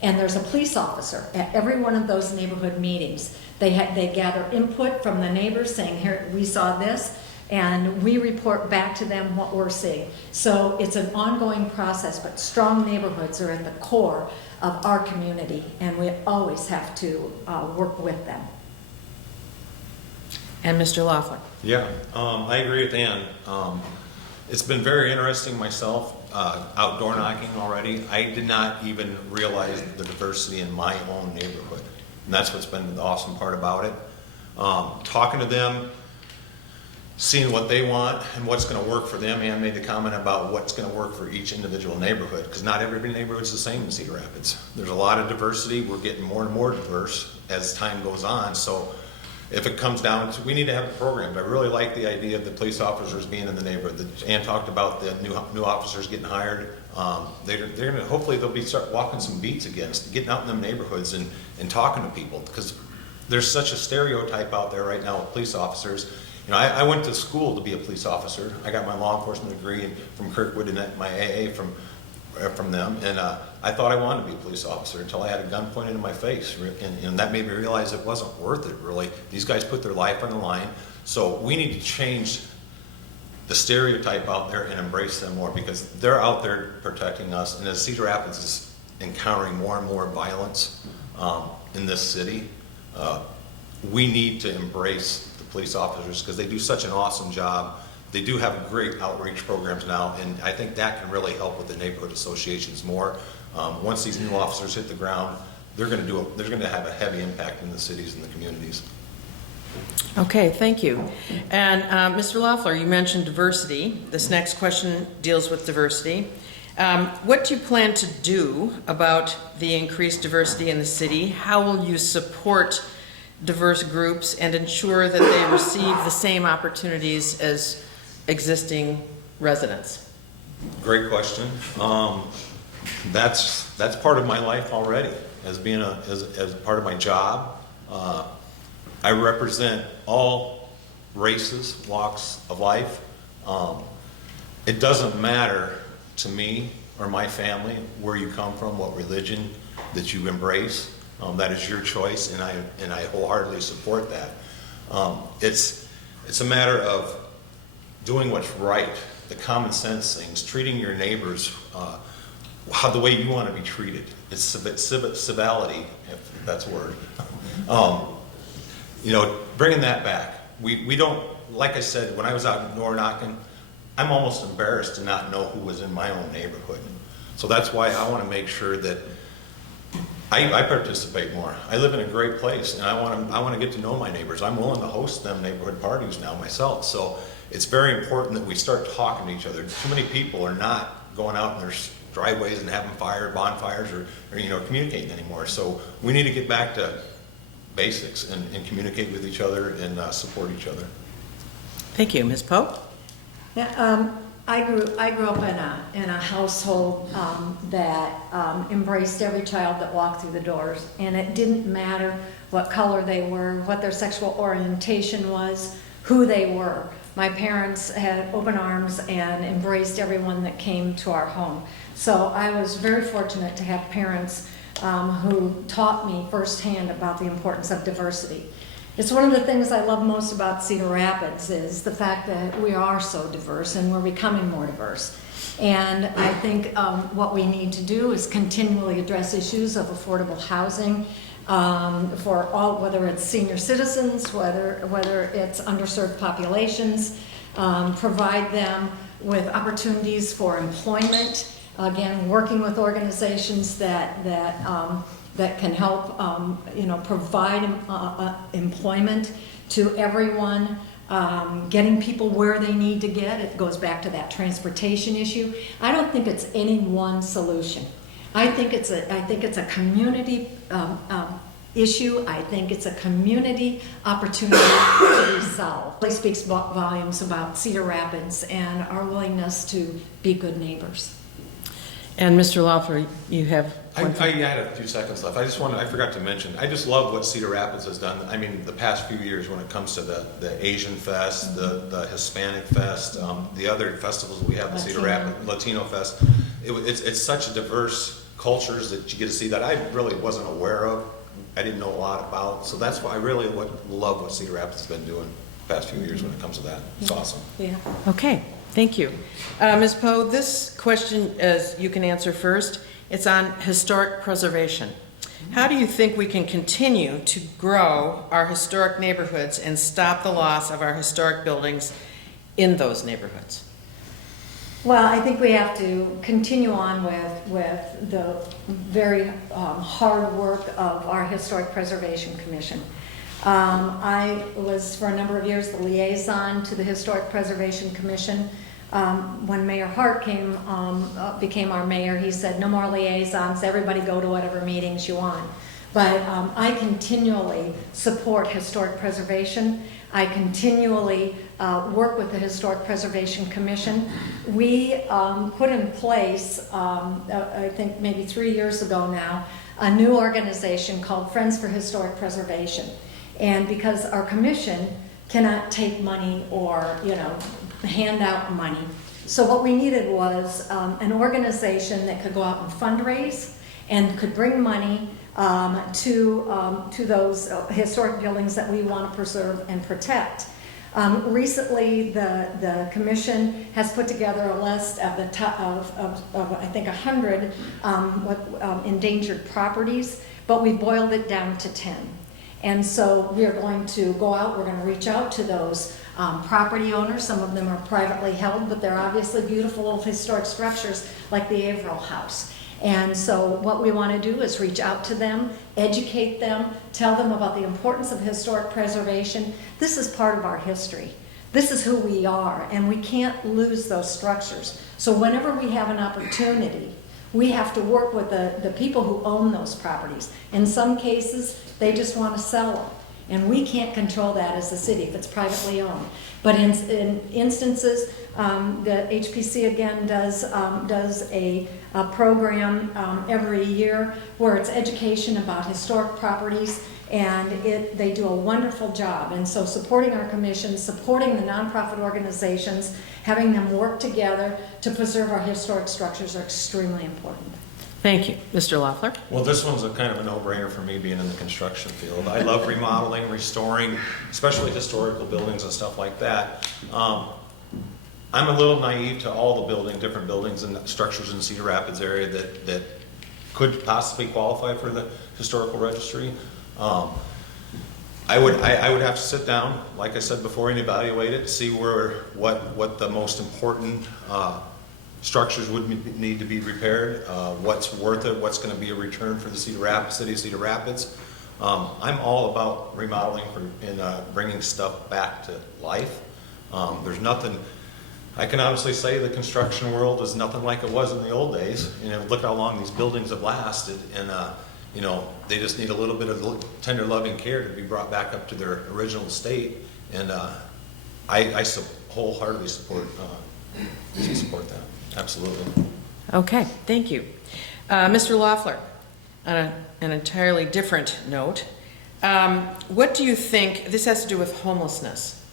and there's a police officer at every one of those neighborhood meetings. They gather input from the neighbors saying, here, we saw this, and we report back to them what we're seeing. So it's an ongoing process, but strong neighborhoods are at the core of our community, and we always have to work with them. And Mr. Loeffler. Yeah, I agree with Ann. It's been very interesting myself, outdoor knocking already. I did not even realize the diversity in my own neighborhood. And that's what's been the awesome part about it. Talking to them, seeing what they want and what's going to work for them. Ann made the comment about what's going to work for each individual neighborhood, because not every neighborhood is the same in Cedar Rapids. There's a lot of diversity. We're getting more and more diverse as time goes on. So if it comes down to, we need to have a program. I really like the idea of the police officers being in the neighborhood. Ann talked about the new officers getting hired. They're going to, hopefully they'll start walking some beats against, getting out in them neighborhoods and talking to people, because there's such a stereotype out there right now with police officers. You know, I went to school to be a police officer. I got my law enforcement degree from Kirkwood and my AA from them, and I thought I wanted to be a police officer until I had a gun pointed in my face, and that made me realize it wasn't worth it, really. These guys put their life on the line, so we need to change the stereotype out there and embrace them more, because they're out there protecting us. And as Cedar Rapids is encountering more and more violence in this city, we need to embrace police officers, because they do such an awesome job. They do have great outreach programs now, and I think that can really help with the neighborhood associations more. Once these new officers hit the ground, they're going to have a heavy impact in the cities and the communities. Okay, thank you. And Mr. Loeffler, you mentioned diversity. This next question deals with diversity. What do you plan to do about the increased diversity in the city? How will you support diverse groups and ensure that they receive the same opportunities as existing residents? Great question. That's part of my life already, as being as part of my job. I represent all races, walks of life. It doesn't matter to me or my family where you come from, what religion that you embrace. That is your choice, and I wholeheartedly support that. It's a matter of doing what's right, the common sense things, treating your neighbors the way you want to be treated. It's civility, if that's a word. Bringing that back. We don't, like I said, when I was out in Nornockin, I'm almost embarrassed to not know who was in my own neighborhood. So that's why I want to make sure that I participate more. I live in a great place, and I want to get to know my neighbors. I'm willing to host them neighborhood parties now myself. So it's very important that we start talking to each other. Too many people are not going out in their driveways and having bonfires or communicating anymore. So we need to get back to basics and communicate with each other and support each other. Thank you. Ms. Pope? Yeah, I grew up in a household that embraced every child that walked through the doors, and it didn't matter what color they were, what their sexual orientation was, who they were. My parents had open arms and embraced everyone that came to our home. So I was very fortunate to have parents who taught me firsthand about the importance of diversity. It's one of the things I love most about Cedar Rapids is the fact that we are so diverse and we're becoming more diverse. And I think what we need to do is continually address issues of affordable housing for all, whether it's senior citizens, whether it's underserved populations, provide them with opportunities for employment. Again, working with organizations that can help, provide employment to everyone, getting people where they need to get. It goes back to that transportation issue. I don't think it's any one solution. I think it's a community issue. I think it's a community opportunity to be solved. It speaks volumes about Cedar Rapids and our willingness to be good neighbors. And Mr. Loeffler, you have I had a few seconds left. I forgot to mention, I just love what Cedar Rapids has done. I mean, the past few years when it comes to the Asian Fest, the Hispanic Fest, the other festivals we have in Cedar Rapids, Latino Fest. It's such diverse cultures that you get to see that I really wasn't aware of. I didn't know a lot about. So that's why I really love what Cedar Rapids has been doing the past few years when it comes to that. It's awesome. Yeah. Okay, thank you. Ms. Poe, this question, as you can answer first, it's on historic preservation. How do you think we can continue to grow our historic neighborhoods and stop the loss of our historic buildings in those neighborhoods? Well, I think we have to continue on with the very hard work of our Historic Preservation Commission. I was, for a number of years, the liaison to the Historic Preservation Commission. When Mayor Hart became our mayor, he said, no more liaisons, everybody go to whatever meetings you want. But I continually support historic preservation. I continually work with the Historic Preservation Commission. We put in place, I think maybe 3 years ago now, a new organization called Friends for Historic Preservation. And because our commission cannot take money or, hand out money. So what we needed was an organization that could go out and fundraise and could bring money to those historic buildings that we want to preserve and protect. Recently, the commission has put together a list of the top of I think 100 endangered properties, but we boiled it down to 10. And so we are going to go out, we're going to reach out to those property owners. Some of them are privately held, but they're obviously beautiful old historic structures like the Averill House. And so what we want to do is reach out to them, educate them, tell them about the importance of historic preservation. This is part of our history. This is who we are, and we can't lose those structures. So whenever we have an opportunity, we have to work with the people who own those properties. In some cases, they just want to sell them. And we can't control that as a city if it's privately owned. But in instances, the HPC again does a program every year where it's education about historic properties, and they do a wonderful job. And so supporting our commissions, supporting the nonprofit organizations, having them work together to preserve our historic structures are extremely important. Thank you. Mr. Loeffler? Well, this one's a kind of a no-brainer for me being in the construction field. I love remodeling, restoring, especially historical buildings and stuff like that. I'm a little naive to all the different buildings and structures in the Cedar Rapids area that could possibly qualify for the historical registry. I would have to sit down, like I said before, and evaluate it, see what the most important structures would need to be repaired, what's worth it, what's going to be a return for the city of Cedar Rapids. I'm all about remodeling and bringing stuff back to life. There's nothing, I can honestly say the construction world is nothing like it was in the old days. You know, look how long these buildings have lasted, and you know, they just need a little bit of tender loving care to be brought back up to their original state. And I wholeheartedly support that. Absolutely. Okay, thank you. Mr. Loeffler, on an entirely different note, what do you think, this has to do with homelessness,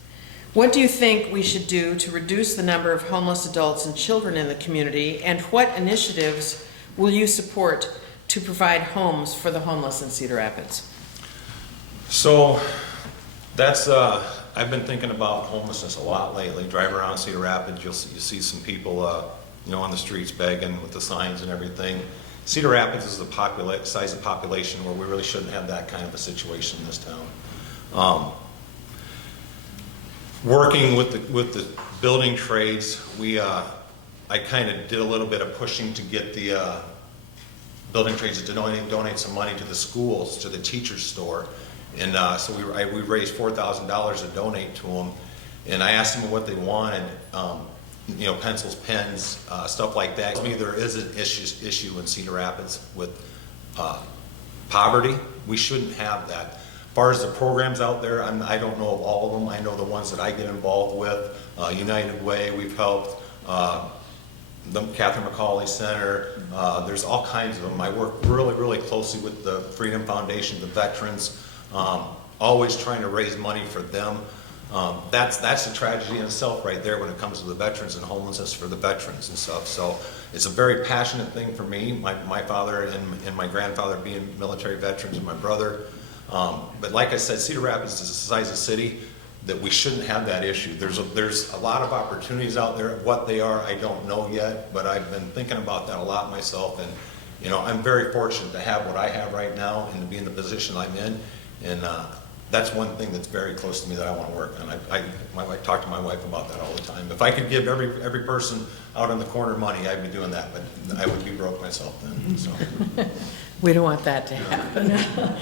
what do you think we should do to reduce the number of homeless adults and children in the community, and what initiatives will you support to provide homes for the homeless in Cedar Rapids? So that's, I've been thinking about homelessness a lot lately. Drive around Cedar Rapids, you see some people you know, on the streets begging with the signs and everything. Cedar Rapids is the size of population where we really shouldn't have that kind of a situation in this town. Working with the building trades, I kind of did a little bit of pushing to get the building trades to donate some money to the schools, to the teacher's store. And so we raised $4,000 to donate to them. And I asked them what they wanted. You know, pencils, pens, stuff like that. To me, there is an issue in Cedar Rapids with poverty. We shouldn't have that. As far as the programs out there, I don't know of all of them. I know the ones that I get involved with. United Way, we've helped. The Catherine McCauley Center. There's all kinds of them. I work really, really closely with the Freedom Foundation, the veterans, always trying to raise money for them. That's a tragedy in itself right there when it comes to the veterans and homelessness for the veterans and stuff. So it's a very passionate thing for me, my father and my grandfather being military veterans and my brother. But like I said, Cedar Rapids is the size of city that we shouldn't have that issue. There's a lot of opportunities out there. What they are, I don't know yet, but I've been thinking about that a lot myself. And you know, I'm very fortunate to have what I have right now and to be in the position I'm in. And that's one thing that's very close to me that I want to work on. I talk to my wife about that all the time. If I could give every person out on the corner money, I'd be doing that, but I would be broke myself then. So. We don't want that to happen.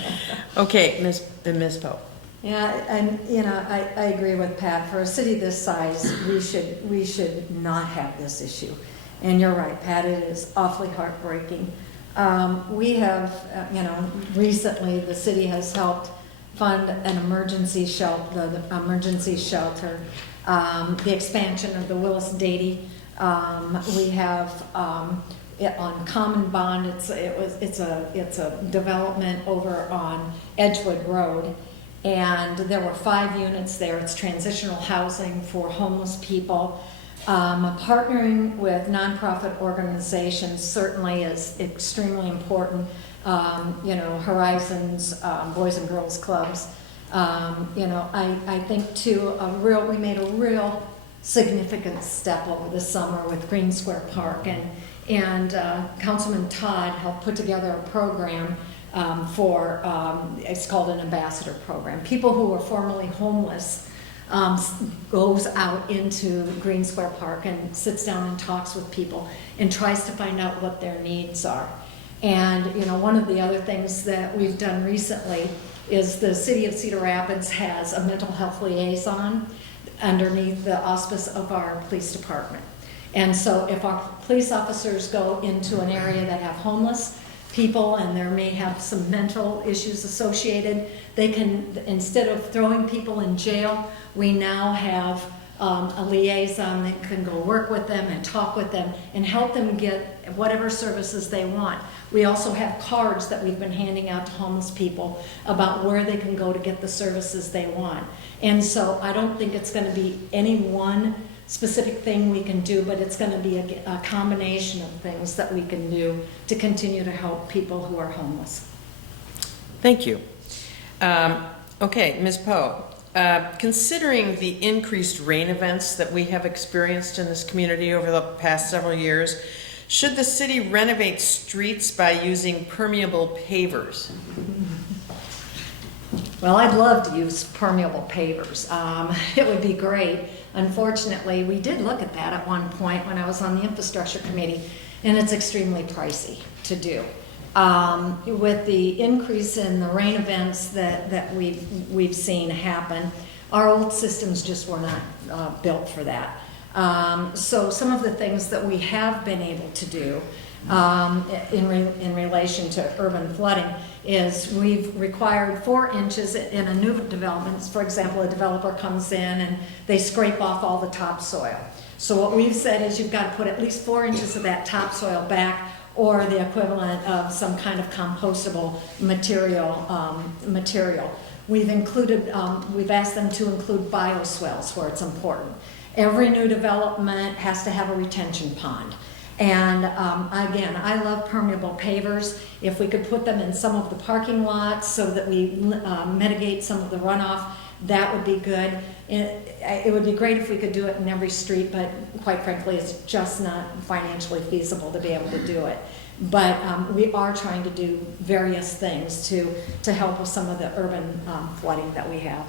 Okay, Ms. Pope. Yeah, and you know, I agree with Pat. For a city this size, we should not have this issue. And you're right, Pat, it is awfully heartbreaking. We have, you know, recently the city has helped fund an emergency shelter, the expansion of the Willis Dady. We have on Common Bond. It's a development over on Edgewood Road, and there were 5 units there. It's transitional housing for homeless people. Partnering with nonprofit organizations certainly is extremely important. You know, Horizons, Boys and Girls Clubs. You know, I think too, we made a real significant step over the summer with Green Square Park, and Councilman Todd helped put together a program for, it's called an ambassador program. People who are formerly homeless goes out into Green Square Park and sits down and talks with people and tries to find out what their needs are. And you know, one of the other things that we've done recently is the City of Cedar Rapids has a mental health liaison underneath the auspice of our police department. And so if our police officers go into an area that have homeless, people and there may have some mental issues associated, they can, instead of throwing people in jail, we now have a liaison that can go work with them and talk with them and help them get whatever services they want. We also have cards that we've been handing out to homeless people about where they can go to get the services they want. And so I don't think it's going to be any one specific thing we can do, but it's going to be a combination of things that we can do to continue to help people who are homeless. Thank you. Okay, Ms. Poe, considering the increased rain events that we have experienced in this community over the past several years, should the city renovate streets by using permeable pavers? Well, I'd love to use permeable pavers. It would be great. Unfortunately, we did look at that at one point when I was on the infrastructure committee, and it's extremely pricey to do. With the increase in the rain events that we've seen happen, our old systems just were not built for that. So some of the things that we have been able to do in relation to urban flooding is we've required 4 inches in a new development. For example, a developer comes in and they scrape off all the topsoil. So what we've said is you've got to put at least 4 inches of that topsoil back, or the equivalent of some kind of compostable material. We've included, we've asked them to include bioswales where it's important. Every new development has to have a retention pond. And again, I love permeable pavers. If we could put them in some of the parking lots so that we mitigate some of the runoff, that would be good. It would be great if we could do it in every street, but quite frankly, it's just not financially feasible to be able to do it. But we are trying to do various things to help with some of the urban flooding that we have.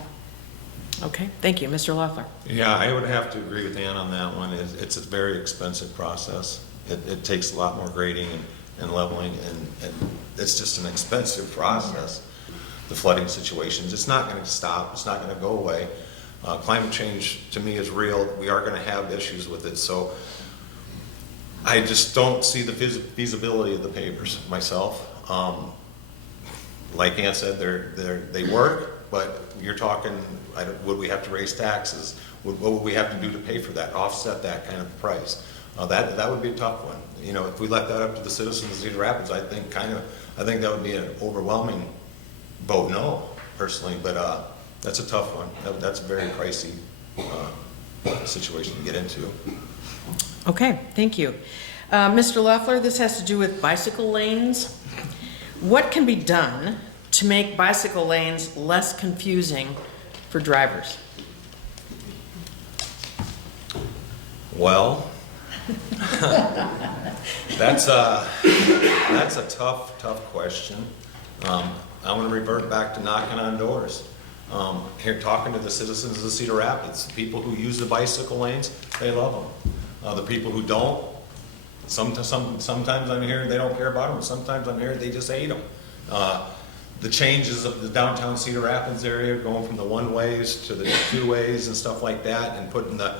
Okay, thank you. Mr. Loeffler. Yeah, I would have to agree with Ann on that one. It's a very expensive process. It takes a lot more grading and leveling, and it's just an expensive process. The flooding situations, it's not going to stop. It's not going to go away. Climate change, to me, is real. We are going to have issues with it. So I just don't see the feasibility of the pavers myself. Like Ann said, they work, but you're talking, would we have to raise taxes? What would we have to do to pay for that, offset that kind of price? That would be a tough one. You know, if we left that up to the citizens of Cedar Rapids, I think that would be an overwhelming vote no, personally. But that's a tough one. That's a very pricey situation to get into. Okay, thank you. Mr. Loeffler, this has to do with bicycle lanes. What can be done to make bicycle lanes less confusing for drivers? Well, that's a tough question. I want to revert back to knocking on doors. Here, talking to the citizens of Cedar Rapids, the people who use the bicycle lanes, they love them. The people who don't, sometimes I'm here, they don't care about them. Sometimes I'm here, they just hate them. The changes of the downtown Cedar Rapids area, going from the one-ways to the two-ways and stuff like that, and putting the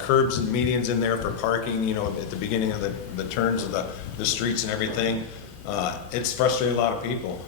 curbs and medians in there for parking, you know, at the beginning of the turns of the streets and everything. It's frustrated a lot of people.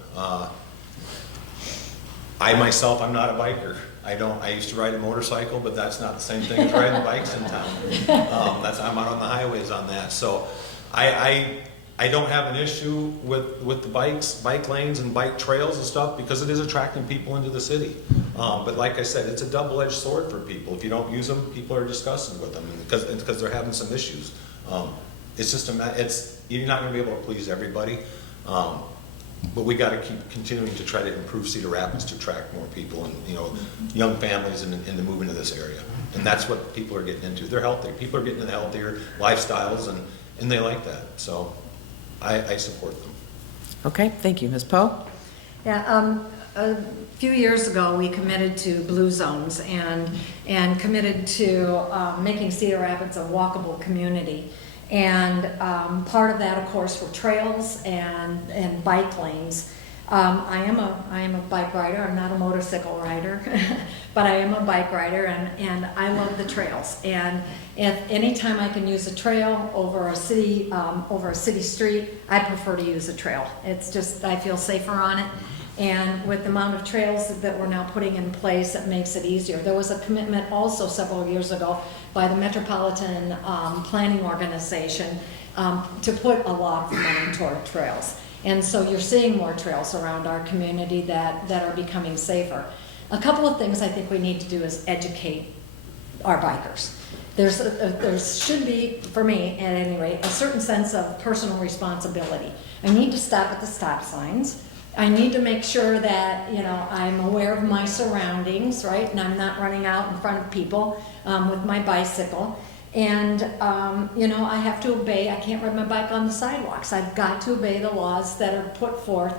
I myself, I'm not a biker. I used to ride a motorcycle, but that's not the same thing as riding bikes in town. I'm out on the highways on that. So I don't have an issue with the bike lanes and bike trails and stuff, because it is attracting people into the city. But like I said, it's a double-edged sword for people. If you don't use them, people are disgusted with them because they're having some issues. It's just you're not going to be able to please everybody. But we got to keep continuing to try to improve Cedar Rapids to attract more people and, you know, young families and to move into this area. And that's what people are getting into. They're healthy. People are getting into healthier lifestyles, and they like that. So I support them. Okay, thank you. Ms. Poe? Yeah, a few years ago, we committed to blue zones and committed to making Cedar Rapids a walkable community. And part of that, of course, were trails and bike lanes. I am a bike rider. I'm not a motorcycle rider, but I am a bike rider, and I love the trails. And if anytime I can use a trail over a city street, I prefer to use a trail. It's just, I feel safer on it. And with the amount of trails that we're now putting in place, it makes it easier. There was a commitment also several years ago by the Metropolitan Planning Organization to put a lot of money toward trails. And so you're seeing more trails around our community that are becoming safer. A couple of things I think we need to do is educate our bikers. There should be, for me at any rate, a certain sense of personal responsibility. I need to stop at the stop signs. I need to make sure that, I'm aware of my surroundings, right? And I'm not running out in front of people with my bicycle. And, I have to obey. I can't ride my bike on the sidewalks. I've got to obey the laws that are put forth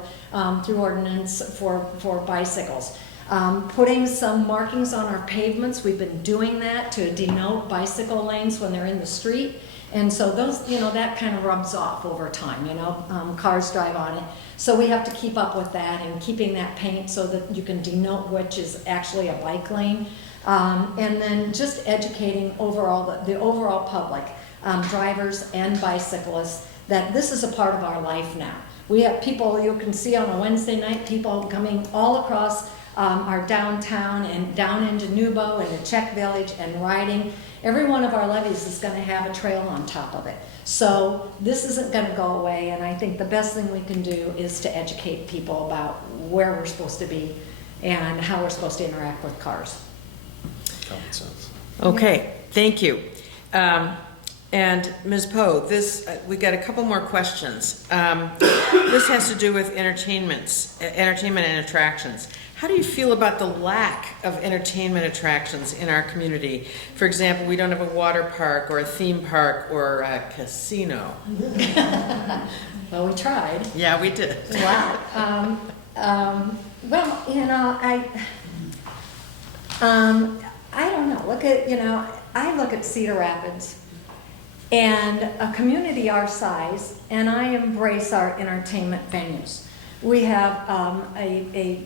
through ordinance for bicycles. Putting some markings on our pavements. We've been doing that to denote bicycle lanes when they're in the street. And so those, that kind of rubs off over time, cars drive on it. So we have to keep up with that and keeping that paint so that you can denote which is actually a bike lane. And then just educating the overall public, drivers and bicyclists, that this is a part of our life now. We have people, you can see on a Wednesday night, people coming all across our downtown and down into Nubo and the Czech Village and riding. Every one of our levees is going to have a trail on top of it. So this isn't going to go away, and I think the best thing we can do is to educate people about where we're supposed to be and how we're supposed to interact with cars. Common sense. Okay, thank you. And Ms. Poe, we got a couple more questions. This has to do with entertainment and attractions. How do you feel about the lack of entertainment attractions in our community? For example, we don't have a water park or a theme park or a casino. Well, we tried. Yeah, we did. Wow. Well, I don't know. I look at Cedar Rapids and a community our size, and I embrace our entertainment venues. We have a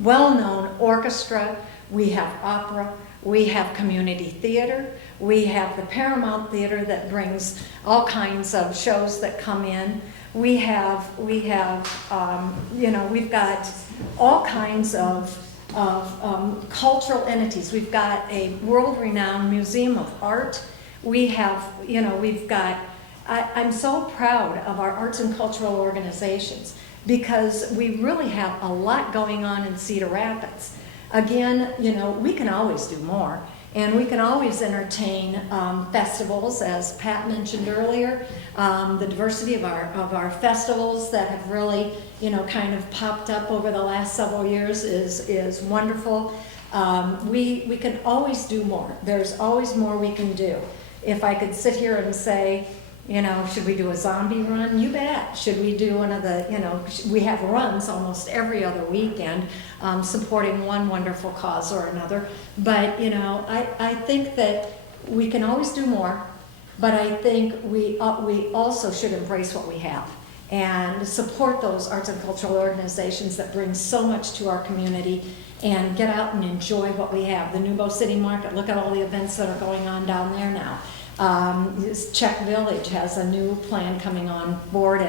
well-known orchestra, we have opera, we have community theater, we have the Paramount Theater that brings all kinds of shows that come in. We've got all kinds of cultural entities. We've got a world-renowned museum of art. I'm so proud of our arts and cultural organizations because we really have a lot going on in Cedar Rapids. Again, we can always do more, and we can always entertain festivals, as Pat mentioned earlier. The diversity of our festivals that have really, kind of popped up over the last several years is wonderful. We can always do more. There's always more we can do. If I could sit here and say, should we do a zombie run? You bet. Should we do one of the, we have runs almost every other weekend supporting one wonderful cause or another. But, I think that we can always do more, but I think we also should embrace what we have and support those arts and cultural organizations that bring so much to our community and get out and enjoy what we have. The Nubo City Market, look at all the events that are going on down there now. Czech Village has a new plan coming on board,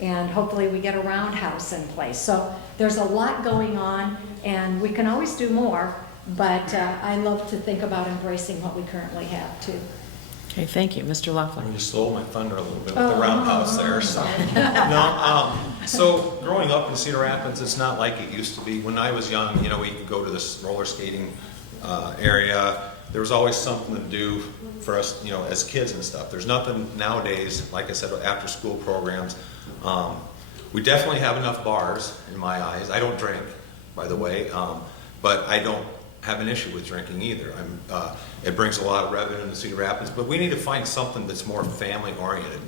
and hopefully we get a roundhouse in place. So there's a lot going on, and we can always do more, but I love to think about embracing what we currently have too. Okay, thank you. Mr. Loeffler. You stole my thunder a little bit with the roundhouse there. So. So growing up in Cedar Rapids, it's not like it used to be. When I was young, we could go to this roller skating area. There was always something to do for us, as kids and stuff. There's nothing nowadays, like I said, after school programs. We definitely have enough bars in my eyes. I don't drink, by the way, but I don't have an issue with drinking either. It brings a lot of revenue into Cedar Rapids, but we need to find something that's more family oriented.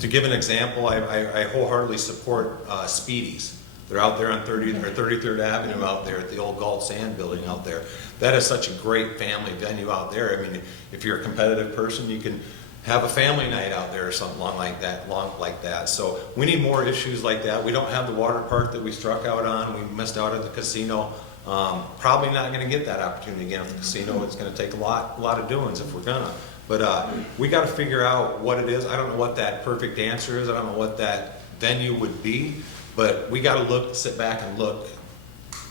To give an example, I wholeheartedly support Speedies. They're out there on 33rd Avenue out there at the old Galt Sand building out there. That is such a great family venue out there. I mean, if you're a competitive person, you can have a family night out there or something long like that. So we need more issues like that. We don't have the water park that we struck out on. We missed out at the casino. Probably not going to get that opportunity again at the casino. It's going to take a lot of doings if we're gonna. But we got to figure out what it is. I don't know what that perfect answer is. I don't know what that venue would be. But we got to sit back and look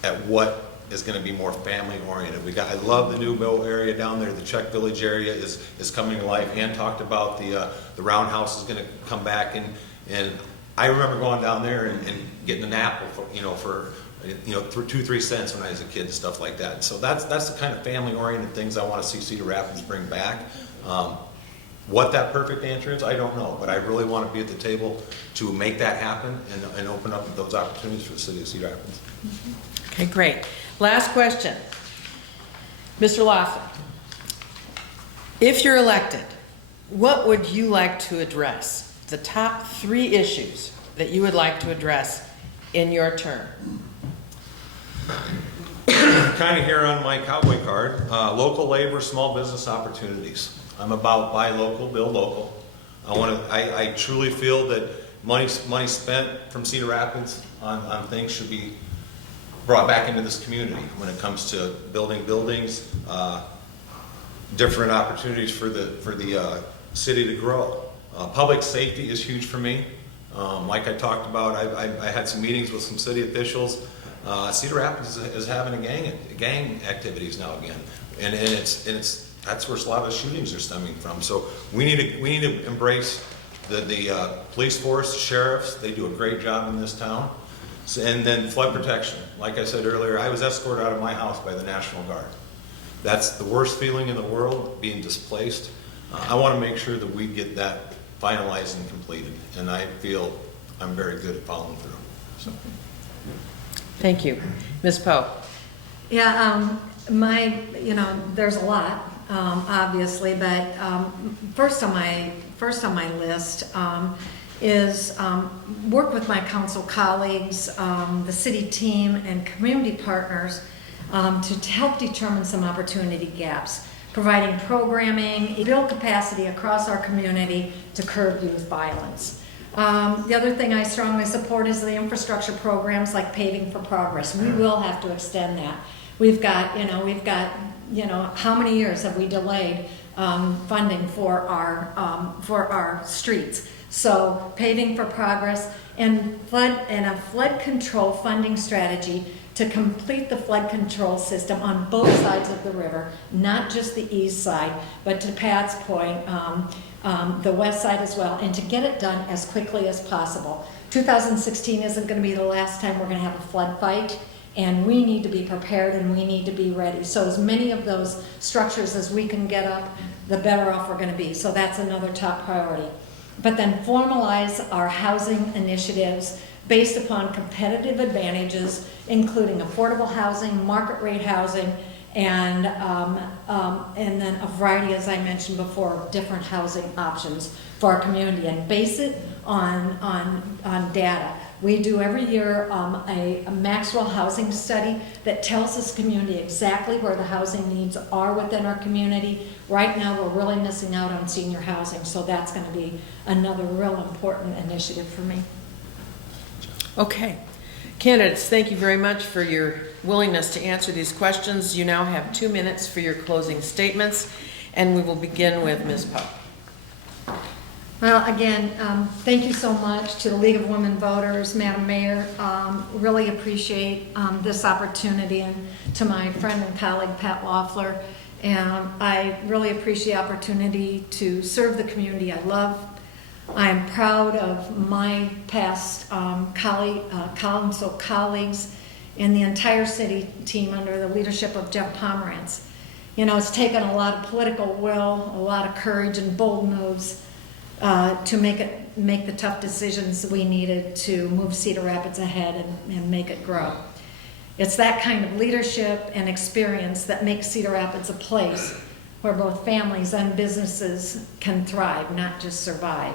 at what is going to be more family oriented. I love the new Mill area down there. The Czech Village area is coming to life. Ann talked about the Roundhouse is going to come back, and I remember going down there and getting an apple for 2-3 cents when I was a kid and stuff like that. So that's the kind of family oriented things I want to see Cedar Rapids bring back. What that perfect answer is, I don't know, but I really want to be at the table to make that happen and open up those opportunities for the city of Cedar Rapids. Okay, great. Last question. Mr. Loeffler, if you're elected, what would you like to address? The top 3 issues that you would like to address in your term. Kind of here on my cowboy card, local labor, small business opportunities. I'm about buy local, build local. I truly feel that money spent from Cedar Rapids on things should be brought back into this community when it comes to building buildings, different opportunities for the city to grow. Public safety is huge for me. Like I talked about, I had some meetings with some city officials. Cedar Rapids is having a gang activities now again, and that's where a lot of the shootings are stemming from. So we need to embrace the police force, sheriffs. They do a great job in this town. And then flood protection. Like I said earlier, I was escorted out of my house by the National Guard. That's the worst feeling in the world, being displaced. I want to make sure that we get that finalized and completed, and I feel I'm very good at following through. So. Thank you. Ms. Poe. Yeah, there's a lot, obviously, but first on my list is work with my council colleagues, the city team, and community partners to help determine some opportunity gaps, providing programming, build capacity across our community to curb youth violence. The other thing I strongly support is the infrastructure programs like Paving for Progress. We will have to extend that. We've got, how many years have we delayed funding for our streets? So Paving for Progress and a flood control funding strategy to complete the flood control system on both sides of the river, not just the east side, but to Pat's point, the west side as well, and to get it done as quickly as possible. 2016 isn't going to be the last time we're going to have a flood fight, and we need to be prepared and we need to be ready. So as many of those structures as we can get up, the better off we're going to be. So that's another top priority. But then formalize our housing initiatives based upon competitive advantages, including affordable housing, market rate housing, and then a variety, as I mentioned before, of different housing options for our community, and base it on data. We do every year a Maxwell housing study that tells this community exactly where the housing needs are within our community. Right now, we're really missing out on senior housing, so that's going to be another real important initiative for me. Okay. Candidates, thank you very much for your willingness to answer these questions. You now have 2 minutes for your closing statements, and we will begin with Ms. Poe. Well, again, thank you so much to the League of Women Voters, Madam Mayor. Really appreciate this opportunity, and to my friend and colleague, Pat Loeffler. And I really appreciate the opportunity to serve the community I love. I'm proud of my past council colleagues and the entire city team under the leadership of Jeff Pomerantz. You know, it's taken a lot of political will, a lot of courage and bold moves to make the tough decisions we needed to move Cedar Rapids ahead and make it grow. It's that kind of leadership and experience that makes Cedar Rapids a place where both families and businesses can thrive, not just survive.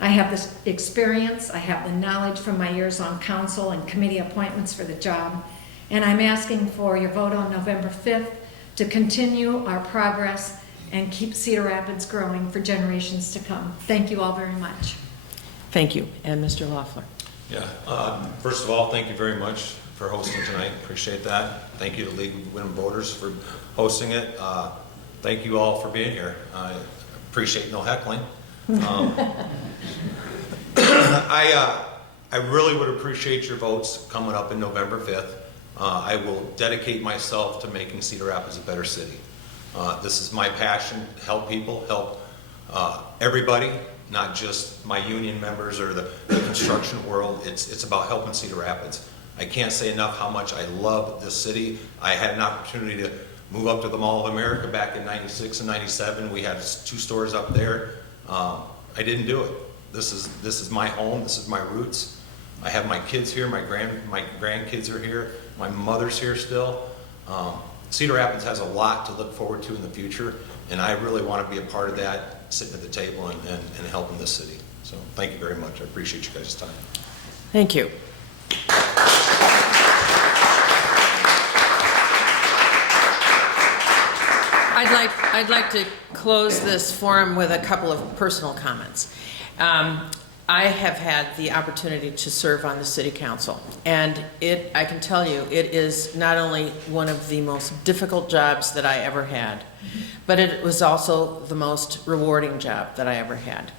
I have this experience, I have the knowledge from my years on council and committee appointments for the job, and I'm asking for your vote on November 5th to continue our progress and keep Cedar Rapids growing for generations to come. Thank you all very much. Thank you. And Mr. Loeffler. Yeah, first of all, thank you very much for hosting tonight. Appreciate that. Thank you to League of Women Voters for hosting it. Thank you all for being here. I appreciate no heckling. I really would appreciate your votes coming up in November 5th. I will dedicate myself to making Cedar Rapids a better city. This is my passion, to help people, help everybody, not just my union members or the construction world. It's about helping Cedar Rapids. I can't say enough how much I love this city. I had an opportunity to move up to the Mall of America back in '96 and '97. We had 2 stores up there. I didn't do it. This is my home. This is my roots. I have my kids here. My grandkids are here. My mother's here still. Cedar Rapids has a lot to look forward to in the future, and I really want to be a part of that, sitting at the table and helping this city. So thank you very much. I appreciate you guys' time. Thank you. I'd like to close this forum with a couple of personal comments. I have had the opportunity to serve on the city council, and I can tell you, it is not only one of the most difficult jobs that I ever had, but it was also the most rewarding job that I ever had.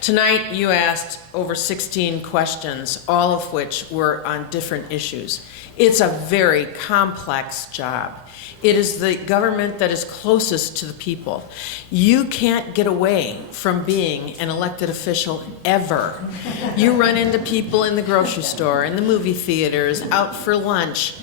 Tonight, you asked over 16 questions, all of which were on different issues. It's a very complex job. It is the government that is closest to the people. You can't get away from being an elected official ever. You run into people in the grocery store, in the movie theaters, out for lunch.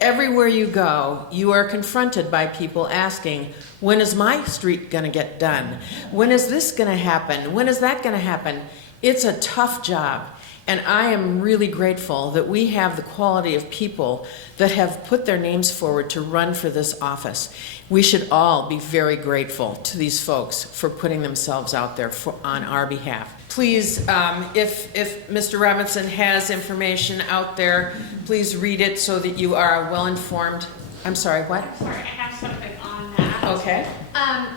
Everywhere you go, you are confronted by people asking, when is my street gonna get done? When is this gonna happen? When is that gonna happen? It's a tough job. And I am really grateful that we have the quality of people that have put their names forward to run for this office. We should all be very grateful to these folks for putting themselves out there on our behalf. Please, if Mr. Robinson has information out there, please read it so that you are well informed. I'm sorry, what? I'm sorry, I have something on that. Okay.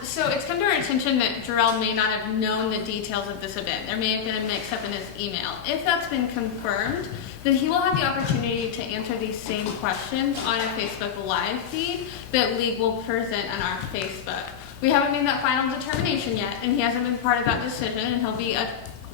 So it's come to our attention that Jarrell may not have known the details of this event. There may have been a mix-up in his email. If that's been confirmed, then he will have the opportunity to answer these same questions on a Facebook Live feed that League will present on our Facebook. We haven't made that final determination yet, and he hasn't been part of that decision, and he'll be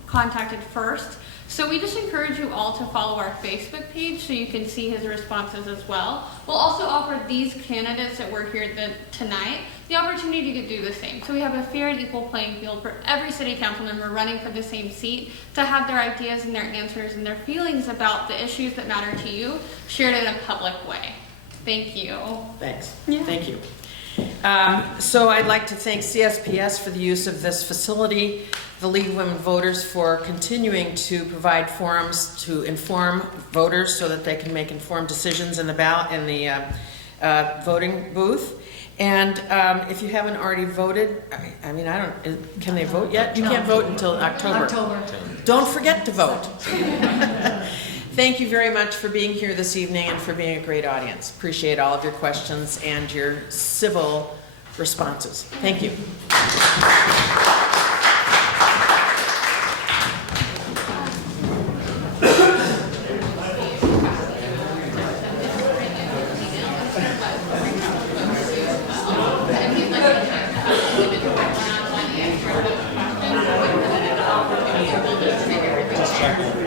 contacted first. So we just encourage you all to follow our Facebook page so you can see his responses as well. We'll also offer these candidates that were here tonight the opportunity to do the same. So we have a fair and equal playing field for every city council member running for the same seat to have their ideas and their answers and their feelings about the issues that matter to you shared in a public way. Thank you. Thanks. Yeah. Thank you. So I'd like to thank CSPS for the use of this facility, the League of Women Voters for continuing to provide forums to inform voters so that they can make informed decisions in the ballot, in the voting booth. And if you haven't already voted, I mean, can they vote yet? You can't vote until October. Don't forget to vote. Thank you very much for being here this evening and for being a great audience. Appreciate all of your questions and your civil responses. Thank you. Check.